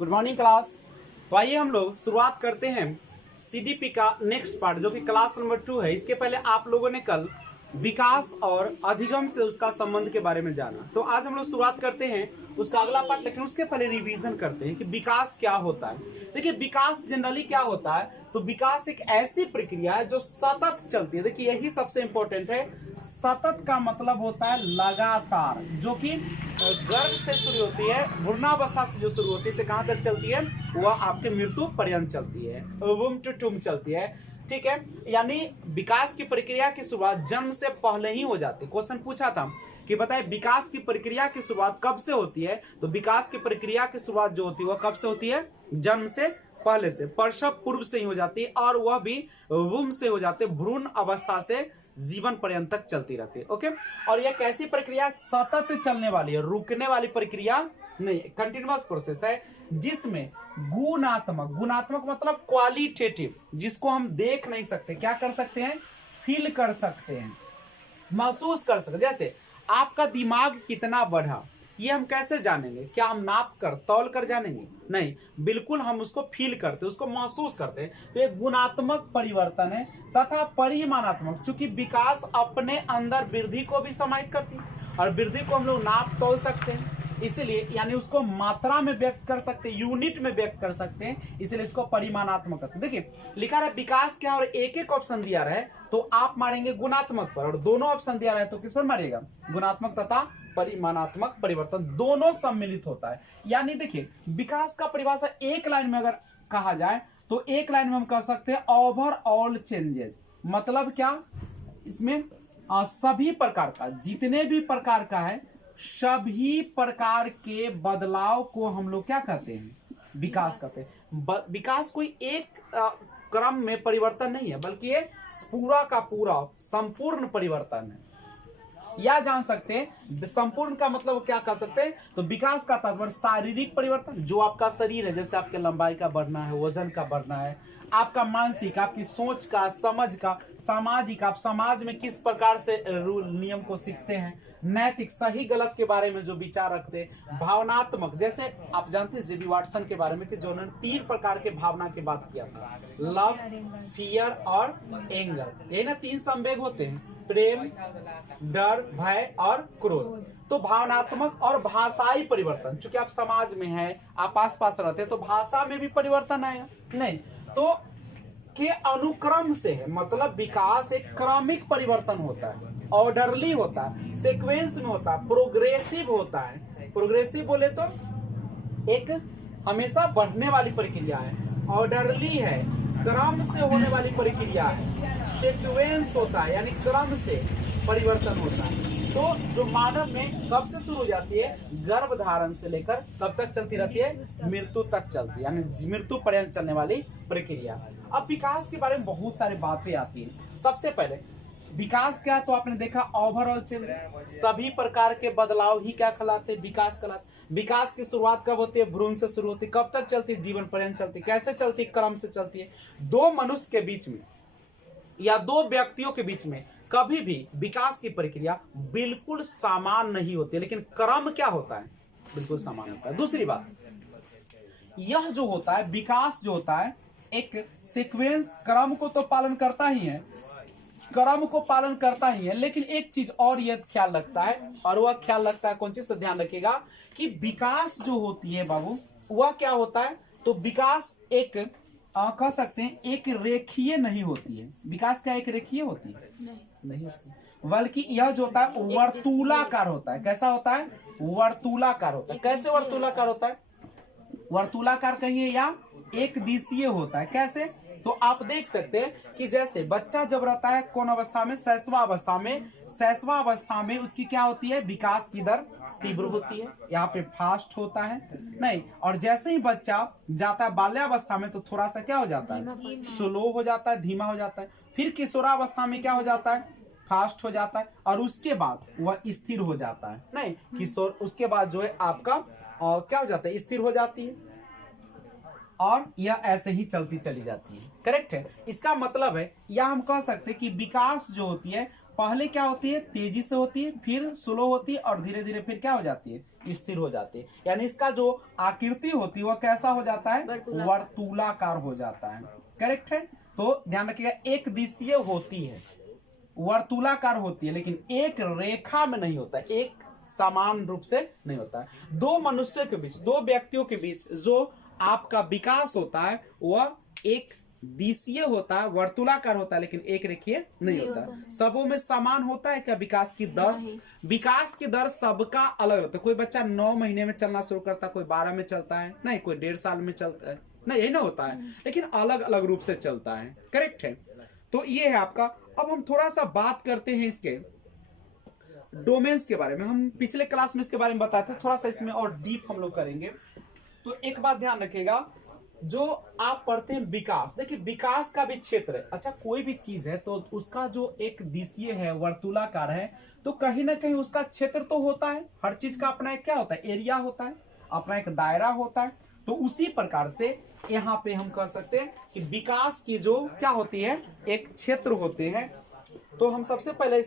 Good morning class. तो आइए हम लोग शुरुआत करते हैं सीडीपी का नेक्स्ट पार्ट जो कि क्लास नंबर 2 है। इसके पहले आप लोगों ने कल विकास और अधिगम से उसका संबंध के बारे में जाना, तो आज हम लोग शुरुआत करते हैं उसका अगला पार्ट। लेकिन उसके पहले रिवीजन करते हैं कि विकास क्या होता है। देखिए विकास जनरली क्या होता है, तो विकास एक ऐसी प्रक्रिया है जो सतत चलती है। देखिए यही सबसे इंपॉर्टेंट है। सतत का मतलब होता है लगातार, जो कि गर्भ से शुरू होती है, भ्रूणावस्था से जो शुरू होती है से कहां तक चलती है, वह आपके मृत्यु पर्यंत चलती है, वुम टू टूम चलती है। ठीक है, यानी विकास की प्रक्रिया की शुरुआत जन्म से पहले ही हो जाती है। क्वेश्चन पूछा था कि बताए विकास की प्रक्रिया की शुरुआत कब से होती है, तो विकास की प्रक्रिया की शुरुआत जो होती है वह कब से होती है, जन्म से पहले से, प्रसव पूर्व से ही हो जाती है, और वह भी वुम से हो जाते, भ्रूण अवस्था से जीवन पर्यंत तक चलती रहती है। ओके, और यह कैसी प्रक्रिया, सतत चलने वाली है, रुकने वाली प्रक्रिया नहीं, कंटिन्यूअस प्रोसेस है, जिसमें गुणात्मक मतलब क्वालिटेटिव, जिसको हम देख नहीं सकते, क्या कर सकते हैं, फील कर सकते हैं, महसूस कर सकते। जैसे आपका दिमाग कितना बढ़ा, ये हम कैसे जानेंगे, क्या हम नाप कर तौल कर जानेंगे, नहीं, बिल्कुल हम उसको फील करते, उसको महसूस करते हैं। तो एक गुणात्मक परिवर्तन है तथा परिमाणात्मक, चूंकि विकास अपने अंदर वृद्धि को भी समाहित करती है और वृद्धि को हम लोग नाप तौल सकते हैं, इसलिए यानी उसको मात्रा में व्यक्त कर सकते हैं, यूनिट में व्यक्त कर सकते हैं, इसलिए इसको परिमाणात्मक कहते हैं। देखिए लिखा रहा है विकास क्या, और एक एक ऑप्शन दिया रहा है तो आप मारेंगे गुणात्मक पर, और दोनों ऑप्शन दिया रहा है तो किस पर मारिएगा, गुणात्मक तथा परिमाणात्मक परिवर्तन दोनों सम्मिलित होता है। यानी देखिए विकास का परिभाषा एक लाइन में अगर कहा जाए तो एक लाइन में हम कह सकते हैं ओवरऑल चेंजेज, मतलब क्या, इसमें सभी प्रकार का, जितने भी प्रकार का है, सभी प्रकार के बदलाव को हम लोग क्या कहते हैं, विकास कहते हैं। विकास कोई एक क्रम में परिवर्तन नहीं है, बल्कि ये पूरा का पूरा संपूर्ण परिवर्तन है। या जान सकते हैं संपूर्ण का मतलब क्या कह सकते हैं, तो विकास का तात्पर्य शारीरिक परिवर्तन, जो आपका शरीर है, जैसे आपके लंबाई का बढ़ना है, वजन का बढ़ना है, आपका मानसिक, आपकी सोच का, समझ का, सामाजिक, आप समाज में किस प्रकार से रूल नियम को सीखते हैं, नैतिक, सही गलत के बारे में जो विचार रखते हैं, भावनात्मक, जैसे आप जानते हैं जेडी वाटसन के बारे में कि जो उन्होंने 3 प्रकार के भावना की बात किया था, लव, फियर और एंगर, ये ना 3 संवेग होते हैं, प्रेम, डर, भय और क्रोध। तो भावनात्मक और भाषाई परिवर्तन, चूंकि आप समाज में हैं, आप आसपास रहते हैं, तो भाषा में भी परिवर्तन आएगा, नहीं तो के अनुक्रम से है, मतलब विकास एक क्रमिक परिवर्तन होता है, ऑर्डरली होता है, सीक्वेंस में होता है, प्रोग्रेसिव होता है। प्रोग्रेसिव बोले तो एक हमेशा बढ़ने वाली प्रक्रिया है, ऑर्डरली है, क्रम से होने वाली प्रक्रिया है, सीक्वेंस होता है, यानी क्रम से परिवर्तन होता है। तो जो मानव में कब से शुरू हो जाती है, गर्भ धारण से लेकर कब तक चलती रहती है, मृत्यु तक चलती है, यानी मृत्यु पर्यंत चलने वाली प्रक्रिया। अब विकास के बारे में बहुत सारी बातें आती हैं। सबसे पहले विकास क्या, तो आपने देखा ओवरऑल चेंज, सभी प्रकार के बदलाव ही क्या कहलाते हैं, विकास कहलाते। विकास की शुरुआत कब होती है, भ्रूण से शुरू होती है, कब तक चलती है, जीवन पर्यंत चलती है। कैसे चलती है, क्रम से चलती है। 2 मनुष्य के बीच में या 2 व्यक्तियों के बीच में कभी भी विकास की प्रक्रिया बिल्कुल समान नहीं होती, लेकिन क्रम क्या होता है, बिल्कुल समान होता है। दूसरी बात, यह जो होता है विकास जो होता है एक सीक्वेंस, क्रम को तो पालन करता ही है, क्रम को पालन करता ही है, लेकिन एक चीज और यह ख्याल रखता है, और वह ख्याल रखता है, कौन चीज से ध्यान रखिएगा, कि विकास जो होती है बाबू, वह क्या होता है, तो विकास एक कह सकते हैं एक रेखीय नहीं होती है। विकास क्या एक रेखीय होती है, नहीं होती, बल्कि यह जो होता है वर्तुलाकार होता है। कैसा होता है, वर्तुलाकार होता है। कैसे वर्तुलाकार होता है, वर्तुलाकार कहिए या एक दिशीय होता है। कैसे, तो आप देख सकते हैं कि जैसे बच्चा जब रहता है कौन अवस्था में, शैशवा अवस्था में, शैशवा अवस्था में उसकी क्या होती है, विकास की दर तीव्र होती है, यहाँ पे फास्ट होता है नहीं, और जैसे ही बच्चा जाता है बाल्यावस्था में तो थोड़ा सा क्या हो जाता है, स्लो हो जाता है, धीमा हो जाता है। फिर किशोरावस्था में क्या हो जाता है, फास्ट हो जाता है, और उसके बाद वह स्थिर हो जाता है, नहीं किशोर, उसके बाद जो है आपका क्या हो जाता है, स्थिर हो जाती है, और यह ऐसे ही चलती चली जाती है। करेक्ट है, इसका मतलब है या हम कह सकते हैं कि विकास जो होती है पहले क्या होती है, तेजी से होती है, फिर स्लो होती है और धीरे धीरे फिर क्या हो जाती है, स्थिर हो जाती है। यानी इसका जो आकृति होती है वह कैसा हो जाता है, वर्तुलाकार हो जाता है। करेक्ट है। तो ध्यान रखिएगा, एक दिशीय होती है, वर्तुलाकार होती है, लेकिन एक रेखा में नहीं होता, एक समान रूप से नहीं होता है। दो मनुष्य के बीच, दो व्यक्तियों के बीच जो आपका विकास होता है वह एक दिशीय होता है, वर्तुलाकार होता है, लेकिन एक रेखीय नहीं होता है। सबों में समान होता है क्या विकास की दर? विकास की दर सबका अलग होता है। कोई बच्चा 9 महीने में चलना शुरू करता है, कोई 12 में चलता है, नहीं कोई 1.5 साल में चलता है, नहीं यही ना होता है, लेकिन अलग अलग रूप से चलता है। करेक्ट है। तो ये है आपका। अब हम थोड़ा सा बात करते हैं इसके डोमेन्स के बारे में। हम पिछले क्लास में इसके बारे में बताए थे, थोड़ा सा इसमें और डीप हम लोग करेंगे। तो एक बात ध्यान रखिएगा, जो आप पढ़ते हैं विकास, देखिए विकास का भी क्षेत्र है। अच्छा, कोई भी चीज है तो उसका जो एक दिशीय है, वर्तुलाकार है, तो कहीं ना कहीं उसका क्षेत्र तो होता है। हर चीज का अपना एक क्या होता है, एरिया होता है, अपना एक दायरा होता है। तो उसी प्रकार से यहाँ पे हम कह सकते हैं कि विकास की जो क्या होती है, एक क्षेत्र होते हैं। तो हम सबसे पहले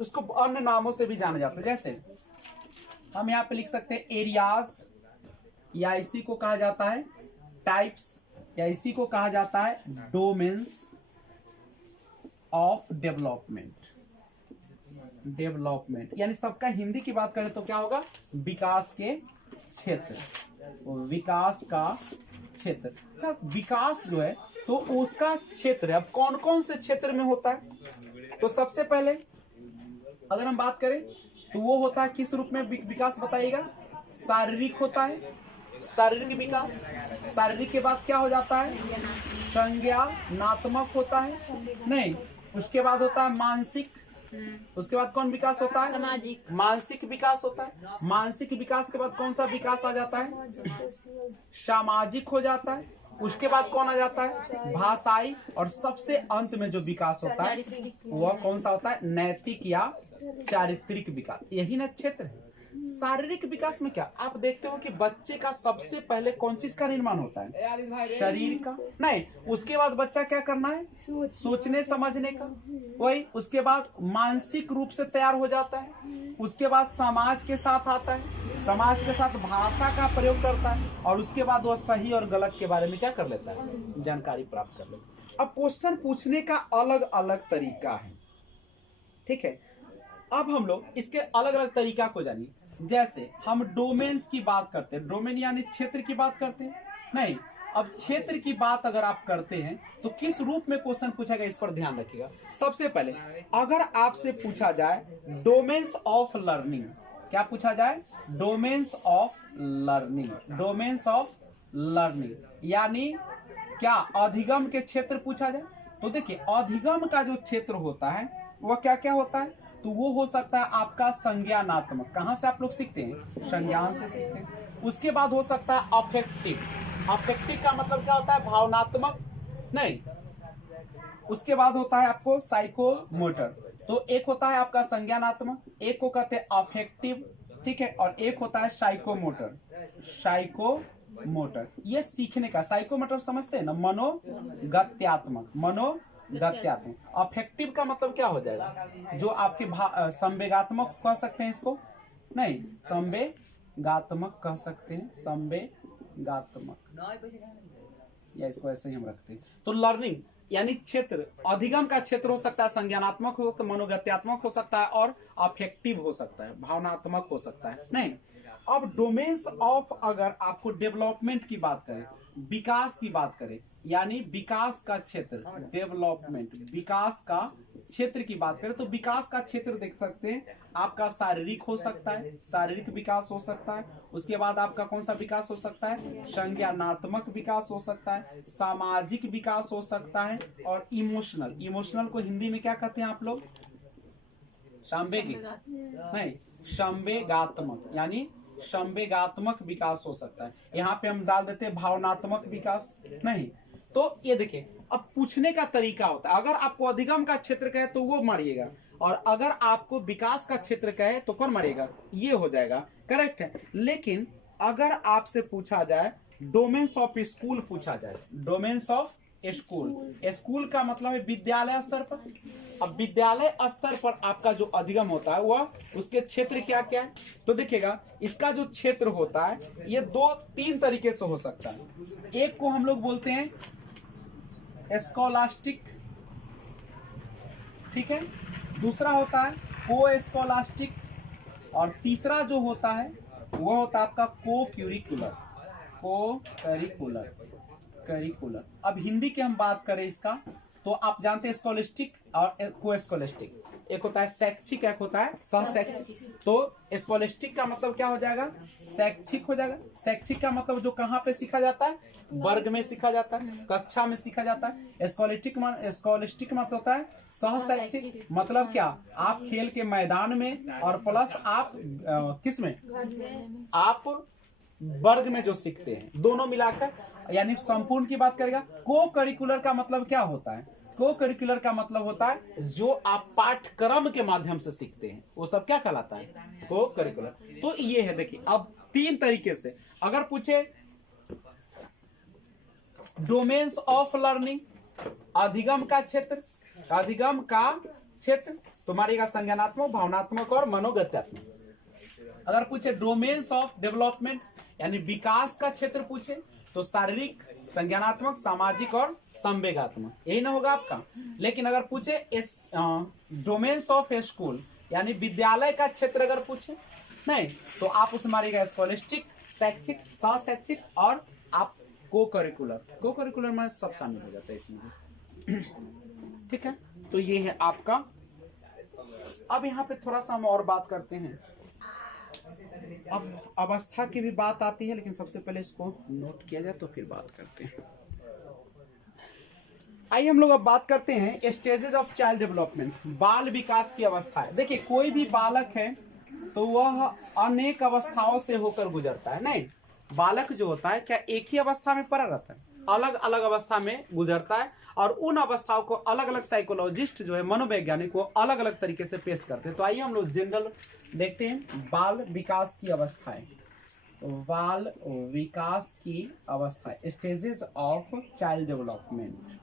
उसको अन्य नामों से भी जाना जाता है। जैसे हम यहाँ पे लिख सकते हैं एरियाज, या इसी को कहा जाता है टाइप्स, या इसी को कहा जाता है डोमेन्स ऑफ डेवलपमेंट। यानी सबका हिंदी की बात करें तो क्या होगा, विकास के क्षेत्र, विकास का क्षेत्र। अच्छा, विकास जो है तो उसका क्षेत्र है। अब कौन कौन से क्षेत्र में होता है, तो सबसे पहले अगर हम बात करें तो वो होता है किस रूप में विकास बताइएगा, शारीरिक होता है, शारीरिक विकास। शारीरिक के बाद क्या हो जाता है, संज्ञानात्मक होता है, नहीं उसके बाद होता है मानसिक, उसके बाद कौन विकास होता है, सामाजिक, मानसिक विकास होता है। मानसिक विकास के बाद कौन सा विकास आ जाता है, सामाजिक हो जाता है। उसके बाद कौन आ जाता है, भाषाई, और सबसे अंत में जो विकास होता है वह कौन सा होता है, नैतिक या चारित्रिक विकास। यही ना क्षेत्र है। शारीरिक विकास में क्या आप देखते हो कि बच्चे का सबसे पहले कौन चीज का निर्माण होता है, शरीर का, नहीं उसके बाद बच्चा क्या करना है, सोचने समझने का, वही उसके बाद मानसिक रूप से तैयार हो जाता है। उसके बाद समाज के साथ आता है, समाज के साथ भाषा का प्रयोग करता है, और उसके बाद वह सही और गलत के बारे में क्या कर लेता है, जानकारी प्राप्त कर लेता है। अब क्वेश्चन पूछने का अलग अलग तरीका है, ठीक है। अब हम लोग इसके अलग अलग तरीका को जानिए। जैसे हम डोमेन्स की बात करते हैं, डोमेन यानी क्षेत्र की बात करते हैं, नहीं अब क्षेत्र की बात अगर आप करते हैं तो किस रूप में क्वेश्चन पूछेगा, इस पर ध्यान रखिएगा। सबसे पहले अगर आपसे पूछा जाए डोमेन्स ऑफ लर्निंग, क्या पूछा जाए, डोमेन्स ऑफ लर्निंग, यानी क्या अधिगम के क्षेत्र पूछा जाए, तो देखिए अधिगम का जो क्षेत्र होता है वह क्या क्या होता है, तो वो हो सकता है आपका संज्ञानात्मक, कहां से आप लोग सीखते हैं, संज्ञान से सीखते हैं। उसके बाद हो सकता है अफेक्टिव, अफेक्टिव का मतलब क्या होता है, भावनात्मक, नहीं। उसके बाद होता है आपको साइकोमोटर, तो एक होता है आपका संज्ञानात्मक, एक को कहते हैं अफेक्टिव, ठीक है, और एक होता है साइकोमोटर। ये सीखने का, साइकोमोटर समझते हैं ना, मनोगत्यात्मक, अफेक्टिव का मतलब क्या हो जाएगा, जो आपके संवेगात्मक कह सकते हैं इसको, नहीं संवेगात्मक कह सकते हैं, संवेगात्मक, या इसको ऐसे ही हम रखते हैं। तो लर्निंग यानी क्षेत्र, अधिगम का क्षेत्र हो सकता है संज्ञानात्मक हो सकता है, मनोगत्यात्मक हो सकता है, और अफेक्टिव हो सकता है, भावनात्मक हो सकता है, नहीं। अब डोमेन्स ऑफ, अगर आपको डेवलपमेंट की बात करें, विकास की बात करें, यानी विकास का क्षेत्र, डेवलपमेंट, विकास का क्षेत्र की बात करें, तो विकास का क्षेत्र देख सकते हैं आपका शारीरिक हो सकता है, शारीरिक विकास हो सकता है। उसके बाद आपका कौन सा विकास हो सकता है, संज्ञानात्मक विकास हो सकता है, सामाजिक विकास हो सकता है, और इमोशनल को हिंदी में क्या कहते हैं आप लोग, संवेगात्मक, यानी संवेगात्मक विकास हो सकता है। यहाँ पे हम डाल देते हैं भावनात्मक विकास, नहीं। तो ये देखिए, अब पूछने का तरीका होता है, अगर आपको अधिगम का क्षेत्र कहे तो वो मारिएगा, और अगर आपको विकास का क्षेत्र कहे तो कौन मारिएगा, ये हो जाएगा, करेक्ट है। लेकिन अगर आपसे पूछा जाए डोमेन्स ऑफ स्कूल पूछा जाए, डोमेन्स ऑफ स्कूल। स्कूल का मतलब है विद्यालय स्तर पर। अब विद्यालय स्तर पर आपका जो अधिगम होता है वह उसके क्षेत्र क्या क्या है, तो देखिएगा इसका जो क्षेत्र होता है ये 2-3 तरीके से हो सकता है। एक को हम लोग बोलते हैं स्कॉलास्टिक, ठीक है, दूसरा होता है को स्कॉलास्टिक, और तीसरा जो होता है वह होता है आपका को करिकुलर। करिकुलर। अब हिंदी की हम बात करें इसका, तो आप जानते हैं स्कॉलिस्टिक और को स्कॉलिस्टिक। एक होता है शैक्षिक, एक होता है सहशैक्षिक। तो स्कॉलिस्टिक का मतलब क्या हो जाएगा, शैक्षिक हो जाएगा। शैक्षिक का मतलब जो कहाँ पे सीखा जाता है, वर्ग में सीखा जाता है, कक्षा में सीखा जाता है। स्कॉलिस्टिक मतलब होता है सहशैक्षिक, मतलब क्या, आप खेल के मैदान में और प्लस आप किस में, आप वर्ग में जो सीखते हैं, दोनों मिलाकर, यानी संपूर्ण की बात करेगा। को करिकुलर का मतलब क्या होता है, को करिकुलर का मतलब होता है जो आप पाठ्यक्रम के माध्यम से सीखते हैं, वो सब क्या कहलाता है, को करिकुलर। तो ये है, देखिए अब 3 तरीके से अगर पूछे डोमेन्स ऑफ लर्निंग, अधिगम का क्षेत्र, अधिगम का क्षेत्र तुम्हारी का संज्ञानात्मक, भावनात्मक और मनोगत्यात्मक। अगर पूछे डोमेन्स ऑफ डेवलपमेंट यानी विकास का क्षेत्र पूछे, तो शारीरिक, संज्ञानात्मक, सामाजिक और संवेगात्मक, यही ना होगा आपका। लेकिन अगर पूछे डोमेन्स ऑफ स्कूल यानी विद्यालय का क्षेत्र अगर पूछे नहीं, तो आप उसमें मारिएगा स्कॉलिस्टिक, शैक्षिक, सहशैक्षिक और आप को करिकुलर में सब शामिल हो जाता है इसमें, ठीक है। तो ये है आपका। अब यहाँ पे थोड़ा सा हम और बात करते हैं। अब अवस्था की भी बात आती है, लेकिन सबसे पहले इसको नोट किया जाए तो फिर बात करते हैं। आइए हम लोग अब बात करते हैं स्टेजेस ऑफ चाइल्ड डेवलपमेंट, बाल विकास की अवस्थाएं। देखिए कोई भी बालक है तो वह अनेक अवस्थाओं से होकर गुजरता है। नहीं, बालक जो होता है क्या एक ही अवस्था में पड़ा रहता है, अलग अलग अवस्था में गुजरता है, और उन अवस्थाओं को अलग अलग साइकोलॉजिस्ट जो है, मनोवैज्ञानिक, वो अलग अलग तरीके से पेश करते हैं। तो आइए हम लोग जनरल देखते हैं बाल विकास की अवस्थाएं। तो बाल विकास की अवस्थाएं, स्टेजेस ऑफ चाइल्ड डेवलपमेंट।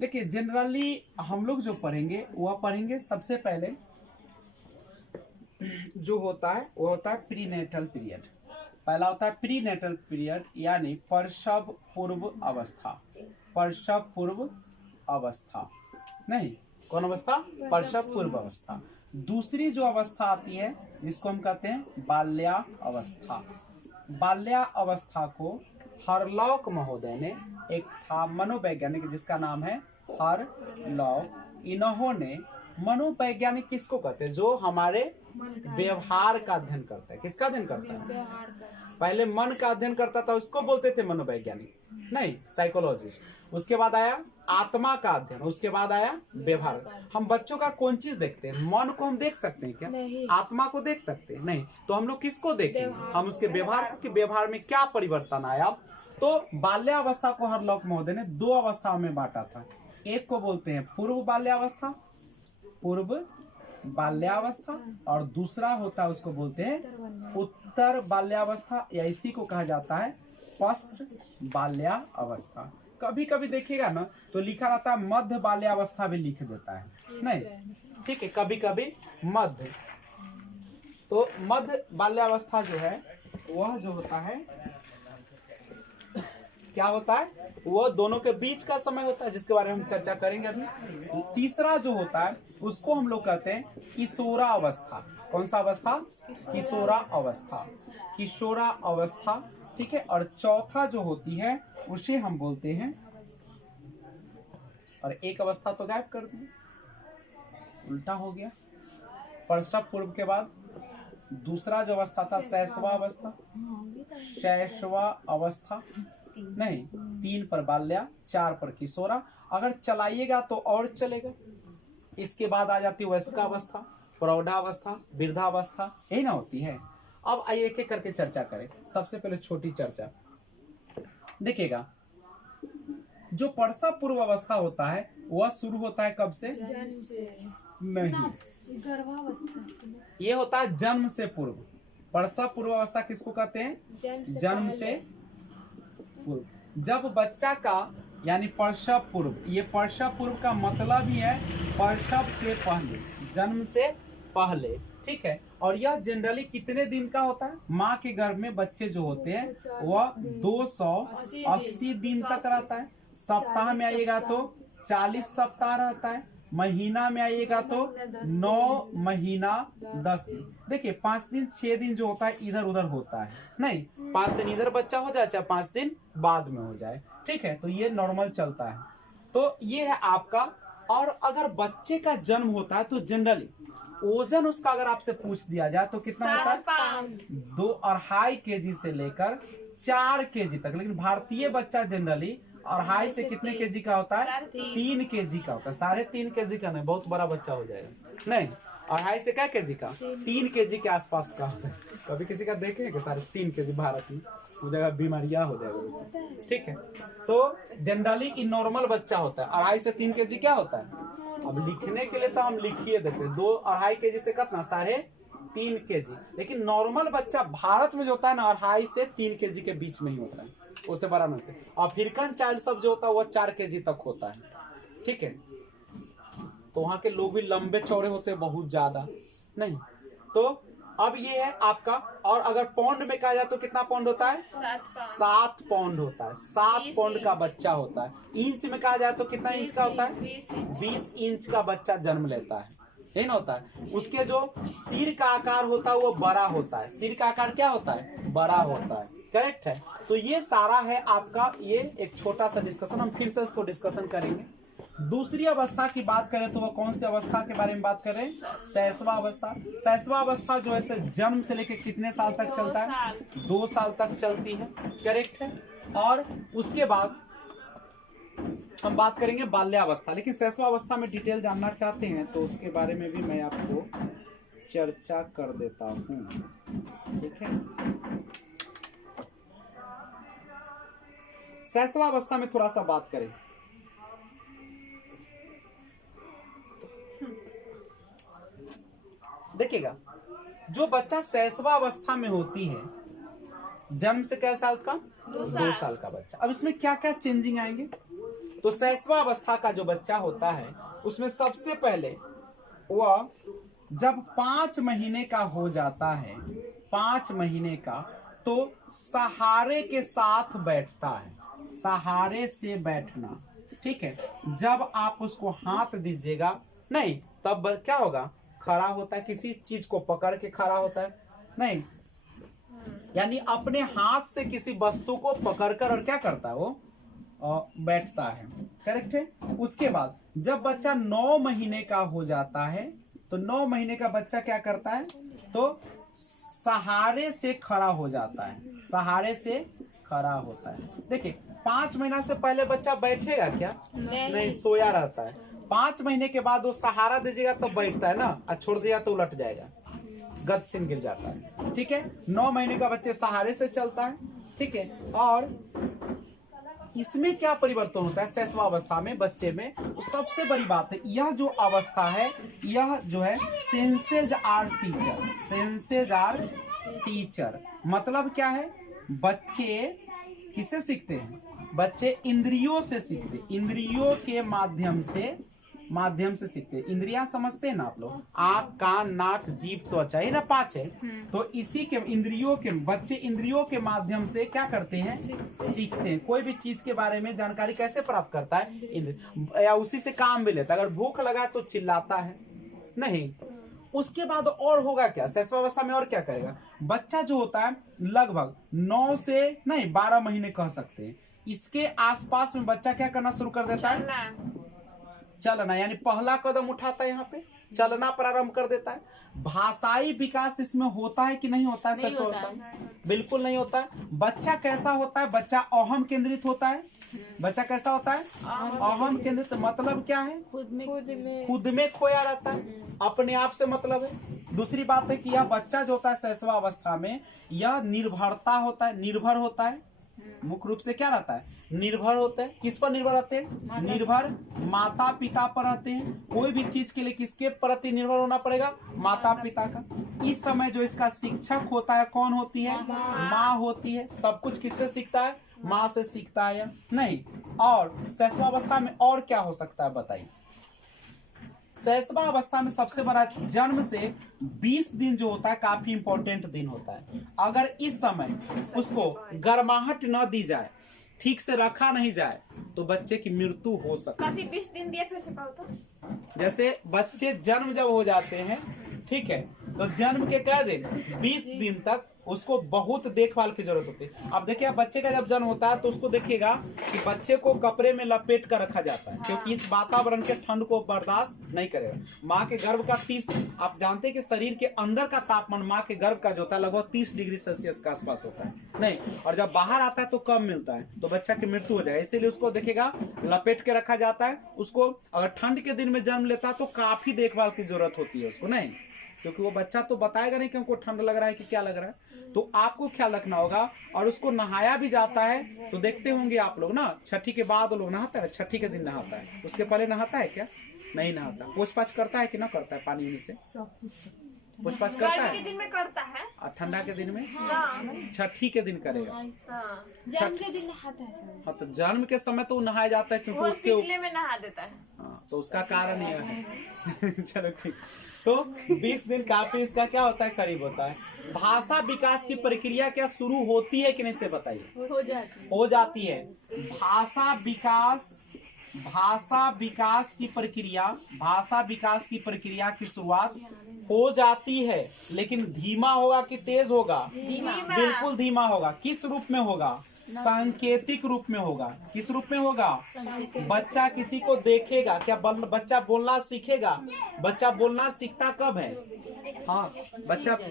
देखिए जनरली हम लोग जो पढ़ेंगे वह पढ़ेंगे, सबसे पहले जो होता है वो होता है प्रीनेटल पीरियड। पहला होता है प्रीनेटल पीरियड यानी प्रसव पूर्व अवस्था। प्रसव पूर्व अवस्था नहीं, कौन अवस्था, प्रसव पूर्व अवस्था। दूसरी जो अवस्था आती है जिसको हम कहते हैं बाल्या अवस्था। बाल्या अवस्था को हरलॉक महोदय ने, एक था मनोवैज्ञानिक जिसका नाम है हरलॉक, इन्होंने, मनोवैज्ञानिक किसको कहते हैं, जो हमारे व्यवहार का अध्ययन करता है। किसका अध्ययन करता है, पहले मन का अध्ययन करता था उसको बोलते थे मनोवैज्ञानिक, नहीं साइकोलॉजिस्ट। उसके बाद आया आत्मा का अध्ययन, उसके बाद आया व्यवहार। हम बच्चों का कौन चीज देखते हैं, मन को हम देख सकते हैं क्या, आत्मा को देख सकते हैं नहीं, तो हम लोग किसको देखेंगे, हम उसके व्यवहार के, व्यवहार में क्या परिवर्तन आया। तो बाल्यावस्था को हरलॉक महोदय ने 2 अवस्थाओं में बांटा था। एक को बोलते हैं पूर्व बाल्यावस्था, पूर्व बाल्यावस्था, और दूसरा होता है उसको बोलते हैं उत्तर बाल्यावस्था, या इसी को कहा जाता है पश्च बाल्यावस्था। कभी कभी देखिएगा ना तो लिखा रहता है मध्य बाल्यावस्था भी लिख देता है, नहीं ठीक है, कभी कभी मध्य। तो मध्य बाल्यावस्था जो है वह जो होता है क्या होता है, वो दोनों के बीच का समय होता है, जिसके बारे में हम चर्चा करेंगे अभी। तीसरा जो होता है उसको हम लोग कहते हैं किशोरा अवस्था। कौन सा अवस्था, किशोरा अवस्था, किशोरा अवस्था, ठीक है। और चौथा जो होती है उसे हम बोलते हैं, और एक अवस्था तो गायब कर दी, उल्टा हो गया। प्रसव पूर्व के बाद दूसरा जो अवस्था था शैशवा अवस्था, शैशवा अवस्था नहीं, 3 पर बाल्या, 4 पर किशोरा। अगर चलाइएगा तो और चलेगा। इसके बाद आ जाती है वयस्कावस्था, प्रौढ़ावस्था, वृद्धावस्था, यही ना होती है। अब आइए एक एक करके चर्चा करें। सबसे पहले छोटी चर्चा देखिएगा, जो प्रसव पूर्व अवस्था होता है वह शुरू होता है कब से, नहीं, ये होता है जन्म से पूर्व। प्रसव पूर्व अवस्था किसको कहते हैं, जन्म से पूर्व। जब बच्चा का यानी प्रसव पूर्व। ये प्रसव पूर्व का मतलब ही है प्रसव से पहले, जन्म से पहले, ठीक है। और यह जनरली कितने दिन का होता है? माँ के गर्भ में बच्चे जो होते हैं वह 280 दिन तक रहता है। सप्ताह में आइएगा तो 40 सप्ताह रहता है। महीना में आइएगा तो 9 महीना 10 दिन। देखिए 5 दिन 6 दिन जो होता है इधर उधर होता है, नहीं 5 दिन इधर बच्चा हो जाए चाहे 5 दिन बाद में हो जाए, ठीक है। तो ये नॉर्मल चलता है। तो ये है आपका। और अगर बच्चे का जन्म होता है तो जनरली ओजन उसका अगर आपसे पूछ दिया जाए तो कितना होता है? 2-2.5 kg से लेकर 4 kg तक। लेकिन भारतीय बच्चा जनरली 2.5 से कितने केजी का होता है? 3 kg का होता है। 3.5 kg का नहीं, बहुत बड़ा बच्चा हो जाएगा। नहीं, 2.5 से क्या केजी का? 3 kg के आसपास का होता है। कभी किसी का देखेंगे 3.5 kg भारत में, वो जगह बीमारियां हो जाएगा, ठीक है। तो जनरली इन नॉर्मल बच्चा होता है। 2.5 से 3 kg क्या होता है? अब लिखने के लिए तो हम लिखिए देते हैं 2-2.5 kg से कितना? 3.5 kg। लेकिन नॉर्मल बच्चा भारत में जो होता है ना 2.5 से 3 kg के बीच में ही होता है, उससे बड़ा नहीं होता है। अफ्रीकन चाइल्ड सब जो होता है वो 4 kg तक होता है, ठीक है। तो वहां के लोग भी लंबे चौड़े होते हैं बहुत ज्यादा, नहीं। तो अब ये है आपका। और अगर पाउंड में कहा जाए तो कितना पाउंड होता है? 7 पाउंड होता है। 7 पाउंड का बच्चा होता है। इंच में कहा जाए तो कितना इंच का होता है? 20 इंच का बच्चा जन्म लेता है, यही ना होता है। उसके जो सिर का आकार होता है वो बड़ा होता है। सिर का आकार क्या होता है? बड़ा होता है, करेक्ट है। तो ये सारा है आपका। ये एक छोटा सा डिस्कशन, हम फिर से इसको डिस्कशन करेंगे। दूसरी अवस्था की बात करें तो वह कौन सी अवस्था के बारे में बात करें? शैशवा अवस्था। शैशवा अवस्था जो है जन्म से लेकर कितने साल तक चलता है? 2 साल तक चलती है, करेक्ट है। और उसके बाद हम बात करेंगे बाल्यावस्था। लेकिन शैशवा अवस्था में डिटेल जानना चाहते हैं तो उसके बारे में भी मैं आपको चर्चा कर देता हूं, ठीक है। शैशवा अवस्था में थोड़ा सा बात करें। देखिएगा, जो बच्चा शैशवा अवस्था में होती है, जन्म से क्या साल का? 2 साल का बच्चा। अब इसमें क्या क्या चेंजिंग आएंगे? तो शैशवा अवस्था का जो बच्चा होता है उसमें सबसे पहले वह जब 5 महीने का हो जाता है, 5 महीने का, तो सहारे के साथ बैठता है। सहारे से बैठना, ठीक है। जब आप उसको हाथ दीजिएगा, नहीं तब क्या होगा? खड़ा होता है। किसी चीज को पकड़ के खड़ा होता है, नहीं, यानी अपने हाथ से किसी वस्तु को पकड़कर और क्या करता है? वो बैठता है, करेक्ट है। उसके बाद जब बच्चा 9 महीने का हो जाता है तो 9 महीने का बच्चा क्या करता है? तो सहारे से खड़ा हो जाता है। सहारे से खड़ा होता है। देखिए 5 महीना से पहले बच्चा बैठेगा क्या? नहीं, सोया रहता है। 5 महीने के बाद वो सहारा दीजिएगा तो बैठता है ना, और छोड़ दिया तो उलट जाएगा, गद से गिर जाता है, ठीक है। 9 महीने का बच्चे सहारे से चलता है, ठीक है। और इसमें क्या परिवर्तन होता है शैशवा अवस्था में बच्चे में? तो सबसे बड़ी बात है, यह जो अवस्था है, यह जो है senses are teacher. Senses are teacher मतलब क्या है? बच्चे किसे सीखते हैं? बच्चे इंद्रियों से सीखते हैं। इंद्रियों के माध्यम से सीखते हैं। इंद्रियां समझते हैं ना आप लोग? आँख, कान, नाक, जीभ, त्वचा, ये ना 5 है। तो इसी के इंद्रियों के बच्चे इंद्रियों के माध्यम से क्या करते हैं? सीखते हैं। कोई भी चीज के बारे में जानकारी कैसे प्राप्त करता है? या उसी से काम भी लेता है। अगर भूख लगा तो चिल्लाता है, नहीं। उसके बाद और होगा क्या? शैशवा अवस्था में और क्या करेगा? बच्चा जो होता है लगभग 9 से नहीं 12 महीने कह सकते हैं, इसके आसपास में बच्चा क्या करना शुरू कर देता है? चलना, यानी पहला कदम उठाता है, यहाँ पे चलना प्रारंभ कर देता है। भाषाई विकास इसमें होता है कि नहीं होता है? शैशव अवस्था में बिल्कुल नहीं होता है। बच्चा कैसा होता है? बच्चा अहम केंद्रित होता है। बच्चा कैसा होता है? अहम केंद्रित मतलब क्या है? खुद में खोया रहता है, अपने आप से मतलब है। दूसरी बात है कि यह बच्चा जो होता है शैशवा अवस्था में, यह निर्भर होता है, मुख्य रूप से क्या रहता है, निर्भर होता है। किस पर निर्भर रहते हैं, निर्भर माता पिता पर रहते हैं। कोई भी चीज के लिए किसके प्रति निर्भर होना पड़ेगा, माता पिता का। इस समय जो इसका शिक्षक होता है कौन होती है, माँ होती है। सब कुछ किससे सीखता है, माँ से सीखता है या नहीं। और शैशवावस्था में और क्या हो सकता है बताइए। शैशवा अवस्था में सबसे बड़ा जन्म से 20 दिन जो होता है काफी इंपॉर्टेंट दिन होता है। अगर इस समय उसको गर्माहट न दी जाए, ठीक से रखा नहीं जाए, तो बच्चे की मृत्यु हो सकती है। 20 दिन दिया फिर से कहो तो। जैसे बच्चे जन्म जब हो जाते हैं, ठीक है, तो जन्म के क्या दिन, 20 दिन तक उसको बहुत देखभाल की जरूरत होती है। अब देखिए, बच्चे का जब जन्म होता है तो उसको देखिएगा कि बच्चे को कपड़े में लपेट कर रखा जाता है, क्योंकि इस वातावरण के ठंड को बर्दाश्त नहीं करेगा। माँ के गर्भ का 30, आप जानते हैं कि शरीर के अंदर का तापमान माँ के गर्भ का जो होता है लगभग 30 डिग्री सेल्सियस के आसपास होता है, नहीं, और जब बाहर आता है तो कम मिलता है, तो बच्चा की मृत्यु हो जाए। इसीलिए उसको देखिएगा लपेट के रखा जाता है। उसको अगर ठंड के दिन में जन्म लेता है तो काफी देखभाल की जरूरत होती है उसको, नहीं, क्योंकि वो बच्चा तो बताएगा नहीं कि हमको ठंड लग रहा है कि क्या लग रहा है। तो आपको ख्याल रखना होगा। और उसको नहाया भी जाता है, तो देखते होंगे आप लोग ना, छठी के बाद लोग नहाता है, छठी के दिन नहाता है, उसके पहले नहाता है क्या, नहीं नहाता। पोछ पाछ करता है कि ना करता है, पानी से पोछ पाछ करता गर्मी के है, दिन में करता है और ठंडा के दिन में, हाँ। छठी के दिन करेगा। हाँ। जन्म के दिन नहाता है। हाँ, तो जन्म के समय तो नहाया जाता है, क्योंकि वो उसके पिछले में नहा देता है। हाँ, तो उसका कारण ये है। चलो ठीक। तो 20 दिन काफी इसका क्या होता है, करीब होता है। भाषा विकास की प्रक्रिया क्या शुरू होती है कि नहीं से बताइए, हो जाती है। भाषा विकास की प्रक्रिया की शुरुआत हो जाती है, लेकिन धीमा होगा कि तेज होगा, बिल्कुल धीमा होगा। किस रूप में होगा, सांकेतिक रूप में होगा। किस रूप में होगा, बच्चा किसी को देखेगा, क्या बच्चा बोलना सीखेगा। बच्चा बोलना सीखता कब है, हाँ,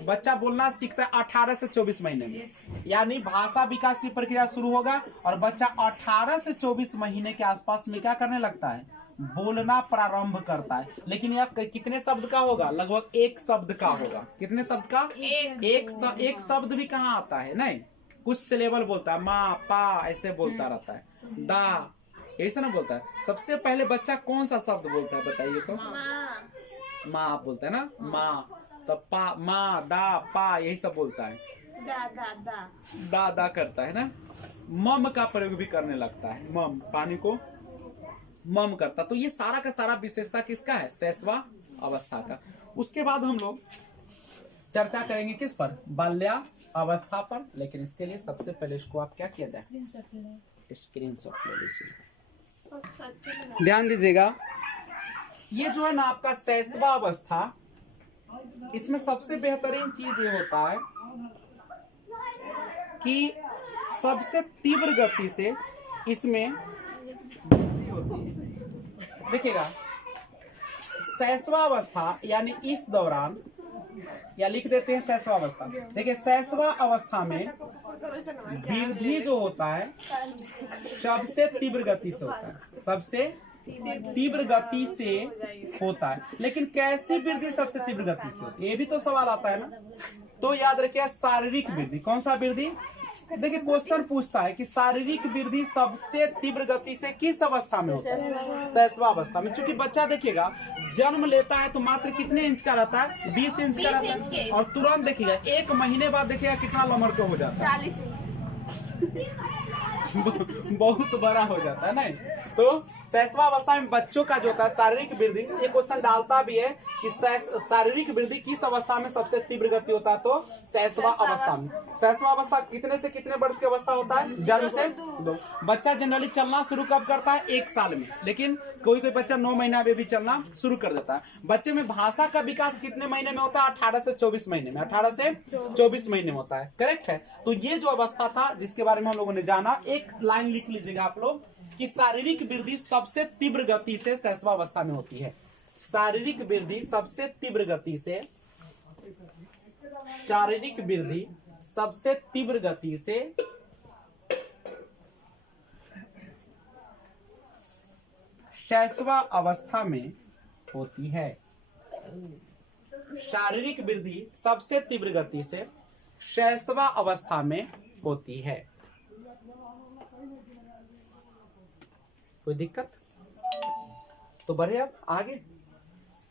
बच्चा बोलना सीखता है 18 से 24 महीने में, यानी भाषा विकास की प्रक्रिया शुरू होगा और बच्चा 18 से 24 महीने के आसपास में क्या करने लगता है, बोलना प्रारंभ करता है। लेकिन यह कितने शब्द का होगा, लगभग एक शब्द का होगा। कितने शब्द का, एक शब्द भी कहाँ आता है, नहीं, कुछ सिलेबल बोलता है, माँ पा ऐसे बोलता रहता है, दा ऐसे ना बोलता है। सबसे पहले बच्चा कौन सा शब्द बोलता है बताइए तो, माँ आप बोलता है ना, माँ, तो पा, माँ दा पा यही सब बोलता है, दा करता है ना। मम का प्रयोग भी करने लगता है, मम, पानी को मम करता। तो ये सारा का सारा विशेषता किसका है, शैशवा अवस्था का। उसके बाद हम लोग चर्चा करेंगे किस पर, बाल्या अवस्था पर। लेकिन इसके लिए सबसे पहले इसको आप क्या किया जाए, स्क्रीनशॉट ले लीजिए। ध्यान दीजिएगा, ये जो है ना आपका शैशवा अवस्था, इसमें सबसे बेहतरीन चीज ये होता है कि सबसे तीव्र गति से इसमें वृद्धि होती है। देखिएगा, शैशवा अवस्था यानी इस दौरान, या लिख देते हैं शैशवा अवस्था। देखिए, शैशवा अवस्था में वृद्धि जो होता है सबसे तीव्र गति से होता है, सबसे तीव्र गति से होता है। लेकिन कैसी वृद्धि सबसे तीव्र गति से होती है, ये भी तो सवाल आता है ना। तो याद रखिए, शारीरिक वृद्धि। कौन सा वृद्धि, देखिए क्वेश्चन पूछता है कि शारीरिक वृद्धि सबसे तीव्र गति से किस अवस्था में होता है, शैशवा अवस्था में। चूंकि बच्चा देखिएगा जन्म लेता है तो मात्र कितने इंच का रहता है, 20 इंच का रहता है, और तुरंत देखिएगा 1 महीने बाद देखिएगा कितना लमर का हो जाता है, 40 इंच। बहुत बड़ा हो जाता है, नहीं। तो शैशवा अवस्था में बच्चों का जो होता है शारीरिक वृद्धि, ये क्वेश्चन डालता भी है कि शारीरिक वृद्धि किस अवस्था में सबसे तीव्र गति होता है, तो शैशवा अवस्था में। शैशवा अवस्था कितने से कितने वर्ष की अवस्था होता है, जन्म से 2। बच्चा जनरली चलना शुरू कब करता है, 1 साल में, लेकिन कोई बच्चा 9 महीना में भी चलना शुरू कर देता है। बच्चे में भाषा का विकास कितने महीने में होता है, 18 से 24 महीने में, 18 से 24 महीने में होता है, करेक्ट है। तो ये जो अवस्था था जिसके बारे में हम लोगों ने जाना, एक लाइन लिख लीजिएगा आप लोग कि शारीरिक वृद्धि सबसे तीव्र गति से शैशवा अवस्था में होती है। शारीरिक वृद्धि सबसे तीव्र गति से, शारीरिक वृद्धि सबसे तीव्र गति से शैशवा अवस्था में होती है। शारीरिक वृद्धि सबसे तीव्र गति से शैशवा अवस्था में होती है। कोई दिक्कत? तो बढ़े अब आगे,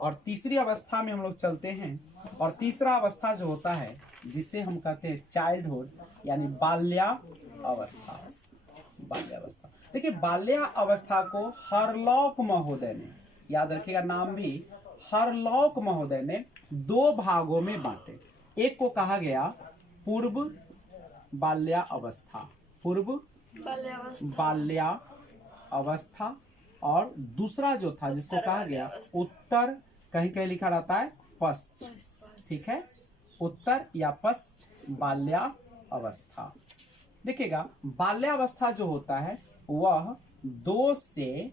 और तीसरी अवस्था में हम लोग चलते हैं। और तीसरा अवस्था जो होता है जिसे हम कहते हैं चाइल्डहुड, यानी बाल्यावस्था। बाल्यावस्था, देखिए बाल्यावस्था को हरलॉक महोदय ने, याद रखिएगा नाम भी, हरलॉक महोदय ने 2 भागों में बांटे। एक को कहा गया पूर्व बाल्यावस्था, पूर्व बाल्यावस्था, और दूसरा जो था जिसको कहा गया उत्तर, कहीं कहीं लिखा रहता है पश्च, ठीक है, उत्तर या पश्च बाल्यावस्था। देखिएगा बाल्यावस्था जो होता है वह 2 से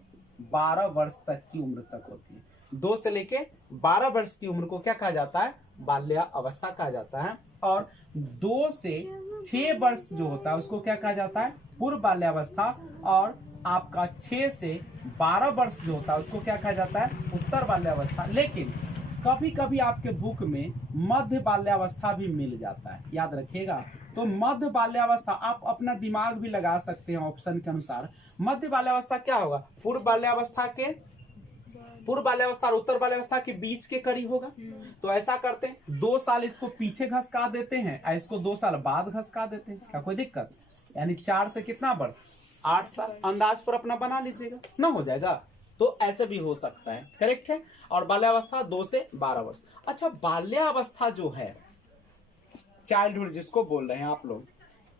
12 वर्ष तक की उम्र तक होती है। 2 से लेके 12 वर्ष की उम्र को क्या कहा जाता है? बाल्यावस्था कहा जाता है। और 2 से 6 वर्ष जो होता है उसको क्या कहा जाता है? पूर्व बाल्यावस्था। और आपका 6 से 12 वर्ष जो होता है उसको क्या कहा जाता है? उत्तर बाल्यावस्था। लेकिन कभी कभी आपके बुक में मध्य बाल्यावस्था भी मिल जाता है, याद रखिएगा। तो मध्य बाल्यावस्था आप अपना दिमाग भी लगा सकते हैं ऑप्शन के अनुसार। मध्य बाल्यावस्था क्या होगा? पूर्व बाल्यावस्था और उत्तर बाल्यावस्था के बीच के करीब होगा। तो ऐसा करते हैं 2 साल इसको पीछे घसका देते हैं और इसको 2 साल बाद घसका देते हैं, क्या कोई दिक्कत? यानी 4 से कितना वर्ष? 8 साल। अंदाज पर अपना बना लीजिएगा, ना हो जाएगा। तो ऐसे भी हो सकता है, करेक्ट है। और बाल्यावस्था 2 से 12 वर्ष। अच्छा, बाल्यावस्था जो है, चाइल्डहुड जिसको बोल रहे हैं आप लोग,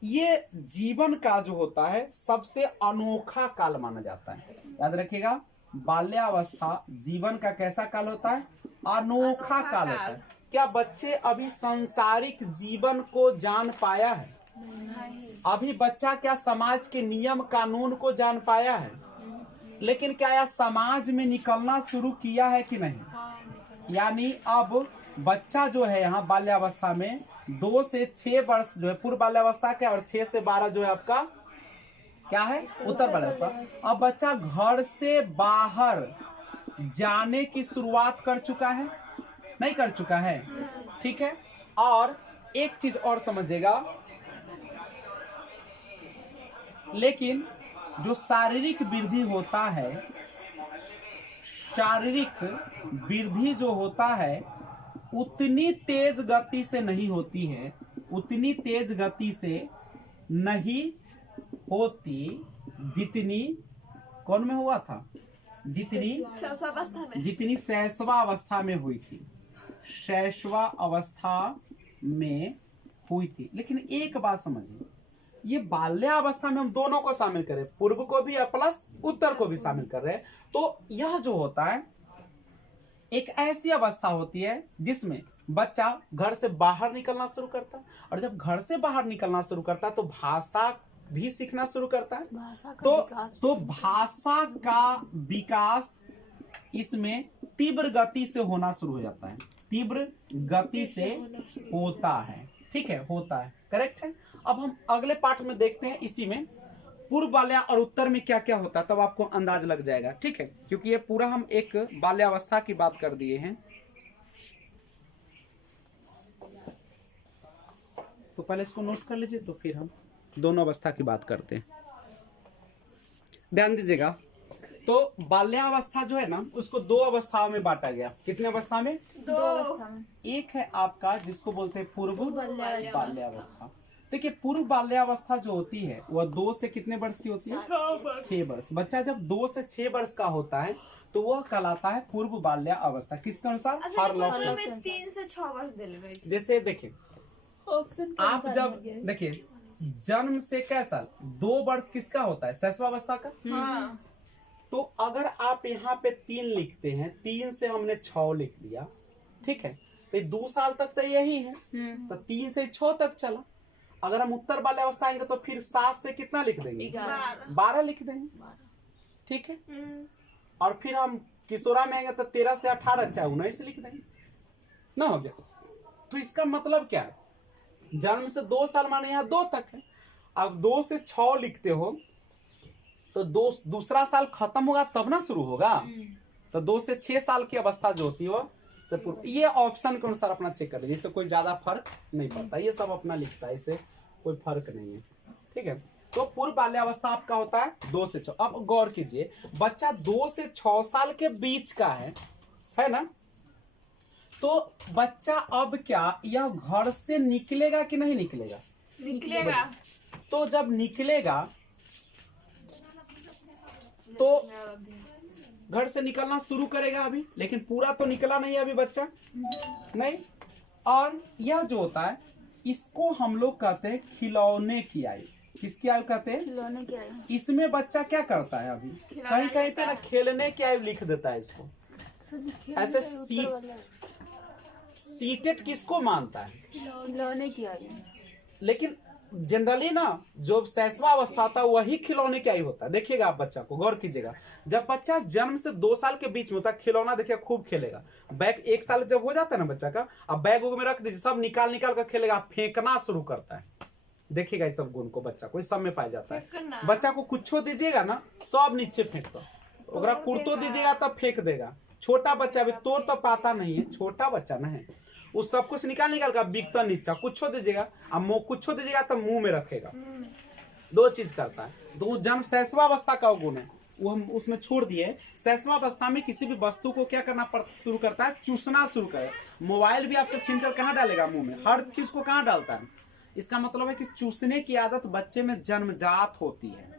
ये जीवन का जो होता है सबसे अनोखा काल माना जाता है। याद रखिएगा, बाल्यावस्था जीवन का कैसा काल होता है? अनोखा काल होता है। क्या बच्चे अभी सांसारिक जीवन को जान पाया है? अभी बच्चा क्या समाज के नियम कानून को जान पाया है? लेकिन क्या यह समाज में निकलना शुरू किया है कि नहीं? यानी अब बच्चा जो है यहाँ बाल्यावस्था में 2 से 6 वर्ष जो है पूर्व बाल्यावस्था के, और 6 से 12 जो है आपका क्या है? उत्तर बाल्यावस्था। अब बच्चा घर से बाहर जाने की शुरुआत कर चुका है, नहीं कर चुका है? ठीक है। और एक चीज और समझिएगा, लेकिन जो शारीरिक वृद्धि होता है, शारीरिक वृद्धि जो होता है उतनी तेज गति से नहीं होती है, उतनी तेज गति से नहीं होती जितनी कौन में हुआ था? जितनी शैशवावस्था में हुई थी, शैशवावस्था में हुई थी। लेकिन एक बात समझिए, ये बाल्यावस्था में हम दोनों को शामिल करें, पूर्व को भी प्लस उत्तर को भी शामिल कर रहे हैं। तो यह जो होता है एक ऐसी अवस्था होती है जिसमें बच्चा घर से बाहर निकलना शुरू करता है, और जब घर से बाहर निकलना शुरू करता है तो भाषा भी सीखना शुरू करता है। तो भाषा का विकास इसमें तीव्र गति से होना शुरू हो जाता है, तीव्र गति से होता है, ठीक है, होता है, करेक्ट है। अब हम अगले पाठ में देखते हैं, इसी में पूर्व बाल्या और उत्तर में क्या क्या होता है, तब आपको अंदाज लग जाएगा, ठीक है। क्योंकि ये पूरा हम एक बाल्यावस्था की बात कर दिए हैं। तो पहले इसको नोट कर लीजिए, तो फिर हम दोनों अवस्था की बात करते हैं। ध्यान दीजिएगा, तो बाल्यावस्था जो है ना उसको 2 अवस्थाओं में बांटा गया। कितने अवस्था में? 2 अवस्था में। एक है आपका जिसको बोलते हैं पूर्व बाल्यावस्था। देखिए, पूर्व बाल्यावस्था जो होती है वह 2 से कितने वर्ष की होती है? 6 वर्ष। बच्चा जब 2 से 6 वर्ष का होता है तो वह कहलाता है पूर्व बाल्यावस्था। किसके अनुसार? मतलब में 3 से 6 वर्ष दिले। जैसे देखिए, आप जब देखिए जन्म से क्या साल 2 वर्ष किसका होता है? शैशवावस्था का। हाँ। तो अगर आप यहाँ पे 3 लिखते हैं, 3 से हमने 6 लिख दिया, ठीक है, तो 2 साल तक तो यही है, तो 3 से 6 तक चला। अगर हम उत्तर बाल्यावस्था आएंगे तो फिर 7 से कितना लिख देंगे? 12 लिख देंगे, ठीक है। और फिर हम किशोरा में आएंगे तो 13 से 18 चाहे 19 लिख देंगे, ना हो गया। तो इसका मतलब क्या है? जन्म से 2 साल माने यहाँ 2 तक है। अब 2 से 6 लिखते हो तो दूसरा साल खत्म होगा तब ना शुरू होगा। तो 2 से 6 साल की अवस्था जो होती है वो से पूर्व। ये ऑप्शन के अनुसार अपना चेक कर लीजिए, इससे कोई ज्यादा फर्क नहीं पड़ता, ये सब अपना लिखता है, इससे कोई फर्क नहीं है, ठीक है। तो पूर्व बाल्यावस्था आपका होता है 2 से 6। अब गौर कीजिए, बच्चा 2 से 6 साल के बीच का है ना। तो बच्चा अब क्या यह घर से निकलेगा कि नहीं निकलेगा? निकलेगा। तो जब निकलेगा तो घर से निकलना शुरू करेगा अभी, लेकिन पूरा तो निकला नहीं अभी बच्चा, नहीं। और यह जो होता है इसको हम लोग कहते हैं खिलौने की आयु। किसकी आयु कहते हैं? खिलौने की आयु। इसमें बच्चा क्या करता है अभी? कहीं कहीं पे ना खेलने की आयु लिख देता है इसको। ऐसे सीटेट किसको मानता है? खिलौने की आयु। लेकिन जनरली ना जो शैशवा अवस्था था वही खिलौने की आयु होता है। देखिएगा आप बच्चा को, गौर कीजिएगा, जब बच्चा जन्म से 2 साल के बीच में होता है खिलौना देखिए खूब खेलेगा। बैग 1 साल जब हो जाता है ना बच्चा का, अब बैग में रख दीजिए, सब निकाल निकाल कर खेलेगा, फेंकना शुरू करता है। देखिएगा इस सब गुण को बच्चा को इस सब में पाया जाता है। बच्चा को कुछ दीजिएगा ना सब नीचे फेंक दो, ओकरा कुर्तो दीजिएगा तब फेंक देगा। छोटा बच्चा अभी तोड़ तो पाता नहीं है, छोटा बच्चा ना है, वो सब कुछ निकाल निकाल कर बिकता नीचा। कुछ दीजिएगा अब कुछ दीजिएगा तो मुंह में रखेगा। 2 चीज करता है। 2 जन्म शैशवावस्था का गुण है वो हम उसमें छोड़ दिए। शैशवावस्था में किसी भी वस्तु को क्या करना शुरू करता है? चूसना शुरू करे। मोबाइल भी आपसे छीन कर कहाँ डालेगा? मुंह में। हर चीज को कहाँ डालता है? इसका मतलब है कि चूसने की आदत बच्चे में जन्मजात होती है।